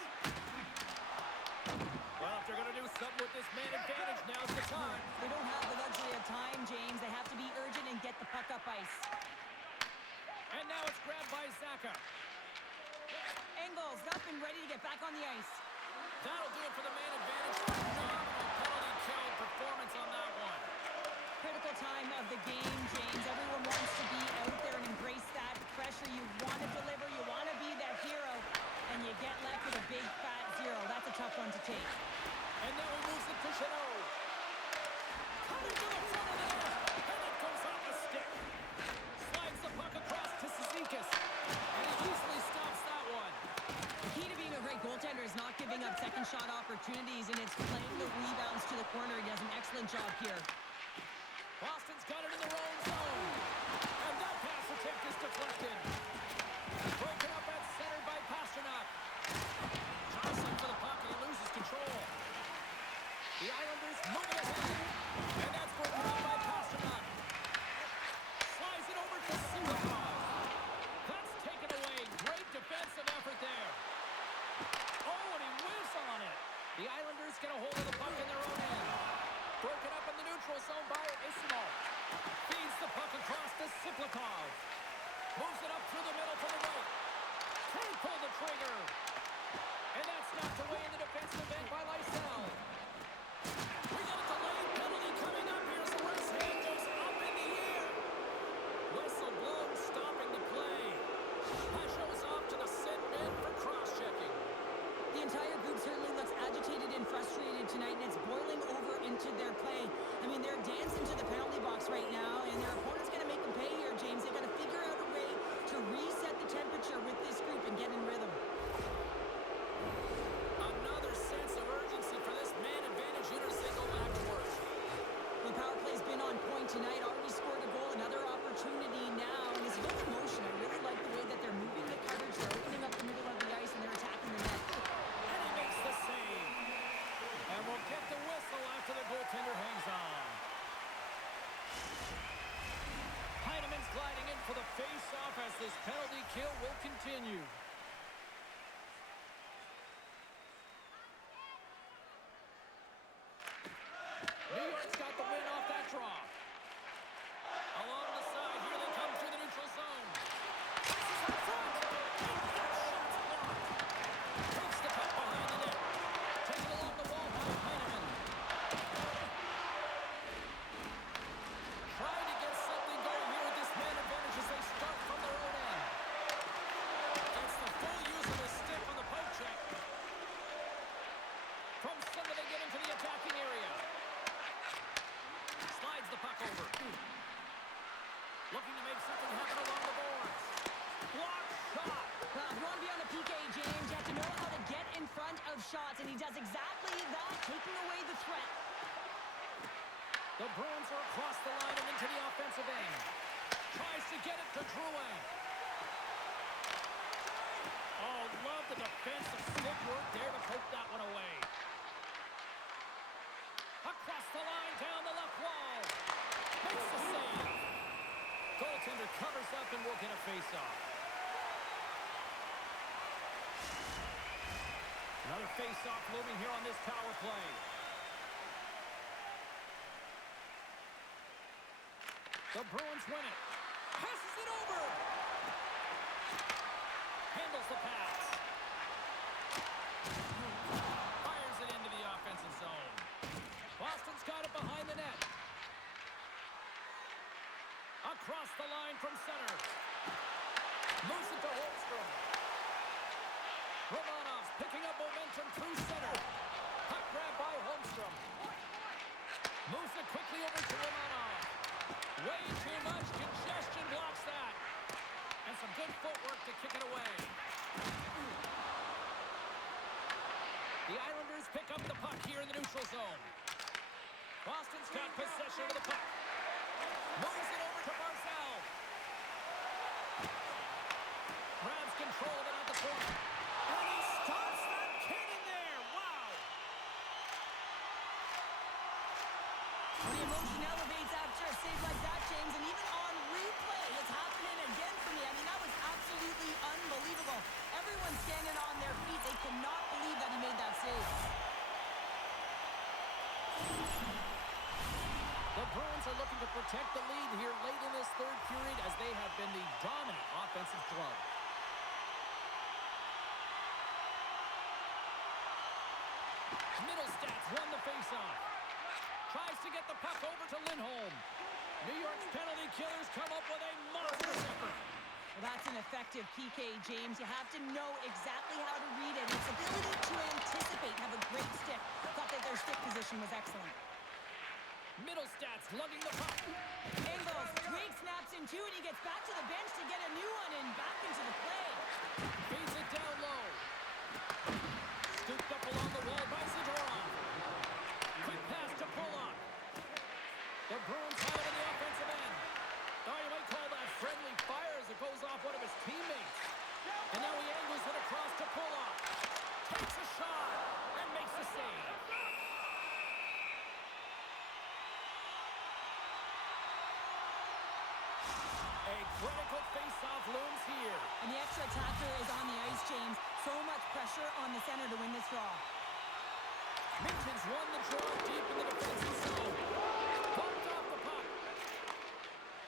Well, if they're going to do something with this man advantage, now's the time. They don't have the luxury of time, James. They have to be urgent and get the puck up ice. And now it's grabbed by Zaka. Engvall's up and ready to get back on the ice. That'll do it for the man advantage. Phenomenal penalty kill performance on that one. Critical time of the game, James. Everyone wants to be out there and embrace that pressure. You want to deliver. You want to be that hero. And you get left with a big, fat 0. That's a tough one to take. And now he moves it to Chanel. Coming to the front of the net. And it comes off the stick. Slides the puck across to Cizikas. And he easily stops that one. The key to being a great goaltender is not giving up second shot opportunities, and it's playing the rebounds to the corner. He does an excellent job here. Boston's got it in their own zone. And that pass attempt is deflected. Broken up at center by Pasternak. Johnson for the puck, and he loses control. The Islanders move it ahead. And that's broken up by Pasternak. Slides it over to Simikov. That's taken away. Great defensive effort there. Oh, and he whiffs on it. The Islanders get a hold of the puck in their own end. Broken up in the neutral zone by Isimov. Feeds the puck across to Simikov. Moves it up through the middle to the right. Can't pull the trigger. And that's knocked away in the defensive end by Lysell. We got a delayed penalty coming up here as the wrist hand goes up in the air. Whistle blown, stopping the play. That shows off to the sit men for cross-checking. The entire group certainly looks agitated and frustrated tonight, and it's boiling over into their play. I mean, they're dancing to the penalty box right now, and their opponent's going to make them pay here, James. They got to figure out a way to reset the temperature with this group and get in rhythm. Another sense of urgency for this man advantage unit as they go back to work. The power play's been on point tonight, already scored a goal, another opportunity now, and it's a good motion. I really like the way that they're moving the coverage, they're opening up the middle of the ice, and they're attacking the net. And he makes the save. And we'll get the whistle after the goaltender hangs on. Heineman's gliding in for the face-off as this penalty kill will continue. New York's got the win off that draw. Along the side, here they come through the neutral zone. Passes up front. And that shot's blocked. Takes the puck behind the net. Taken along the wall by Heineman. Trying to get something going here with this man advantage as they start from their own end. It's the full use of the stick on the poke check. From center they get into the attacking area. Slides the puck over. Looking to make something happen along the boards. Block shot. Well, if you want to be on a PK, James, you have to know how to get in front of shots, and he does exactly that, taking away the threat. The Bruins are across the line and into the offensive end. Tries to get it to Drouin. Oh, love the defensive stick work there to poke that one away. Across the line, down the left wall. Makes the save. Goaltender covers up and will get a face-off. Another face-off looming here on this power play. The Bruins win it. Passes it over. Handles the pass. Fires it into the offensive zone. Boston's got it behind the net. Across the line from center. Moves it to Holmstrom. Romanov's picking up momentum through center. Puck grab by Holmstrom. Moves it quickly over to Romanov. Way too much congestion blocks that. And some good footwork to kick it away. The Islanders pick up the puck here in the neutral zone. Boston's got possession of the puck. Moves it over to Barzal. Grabs control of it at the corner. And he stops that cannon there. Wow. The emotion elevates after a save like that, James, and even on replay, it's happening again for me. I mean, that was absolutely unbelievable. Everyone's standing on their feet. They cannot believe that he made that save. The Bruins are looking to protect the lead here late in this third period as they have been the dominant offensive club. Middlestats won the faceoff. Tries to get the puck over to Lindholm. New York's penalty killers come up with a monstrous effort. Well, that's an effective PK, James. You have to know exactly how to read it. Its ability to anticipate, have a great stick. Thought that their stick position was excellent. Middle stats lugging the puck. Angles, Drake snaps in two, and he gets back to the bench to get a new one and back into the play. Feeds it down low. Scooped up along the wall by Zadorov. Quick pass to Pulock. The Bruins have it in the offensive end. Oh, you might call that friendly fire as it goes off one of his teammates. And now he angles it across to Pulock. Takes a shot and makes the save. A critical face-off looms here. And the extra attacker is on the ice, James. So much pressure on the center to win this draw. Minton's won the draw deep in the defensive zone. Bumped off the puck.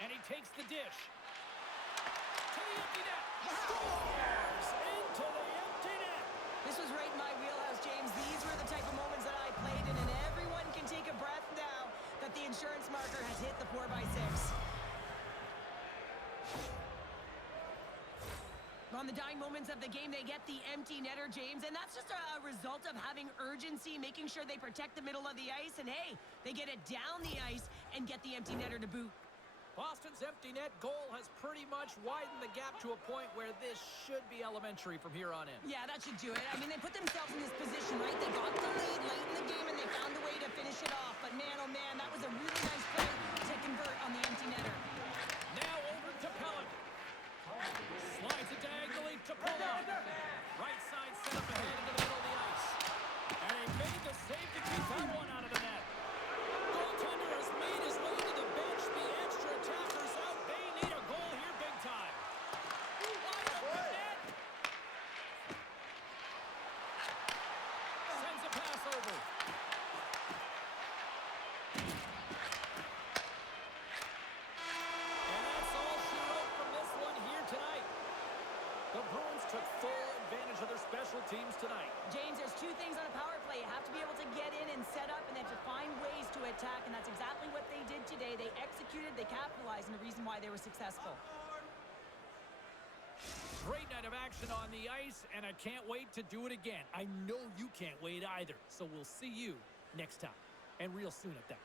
And he takes the dish. To the empty net. Scores into the empty net. This was right in my wheelhouse, James. These were the type of moments that I played in, and everyone can take a breath now that the insurance marker has hit the 4x6. On the dying moments of the game, they get the empty netter, James, and that's just a result of having urgency, making sure they protect the middle of the ice, and hey, they get it down the ice and get the empty netter to boot. Boston's empty net goal has pretty much widened the gap to a point where this should be elementary from here on in. Yeah, that should do it. I mean, they put themselves in this position, right? They got the lead late in the game, and they found a way to finish it off, but man, oh man, that was a really nice play to convert on the empty netter. Now over to Pellet. Slides it diagonally to Pulock. Right side set up ahead into the middle of the ice. And he made the save to keep that one out of the net. Goaltender has made his way to the bench. The extra attackers out. They need a goal here big time. Wide open net. Sends a pass over. And that's all she wrote from this one here tonight. The Bruins took full advantage of their special teams tonight. James, there's two things on a power play. You have to be able to get in and set up, and then to find ways to attack, and that's exactly what they did today. They executed, they capitalized, and the reason why they were successful. Great night of action on the ice, and I can't wait to do it again. I know you can't wait either, so we'll see you next time, and real soon at that.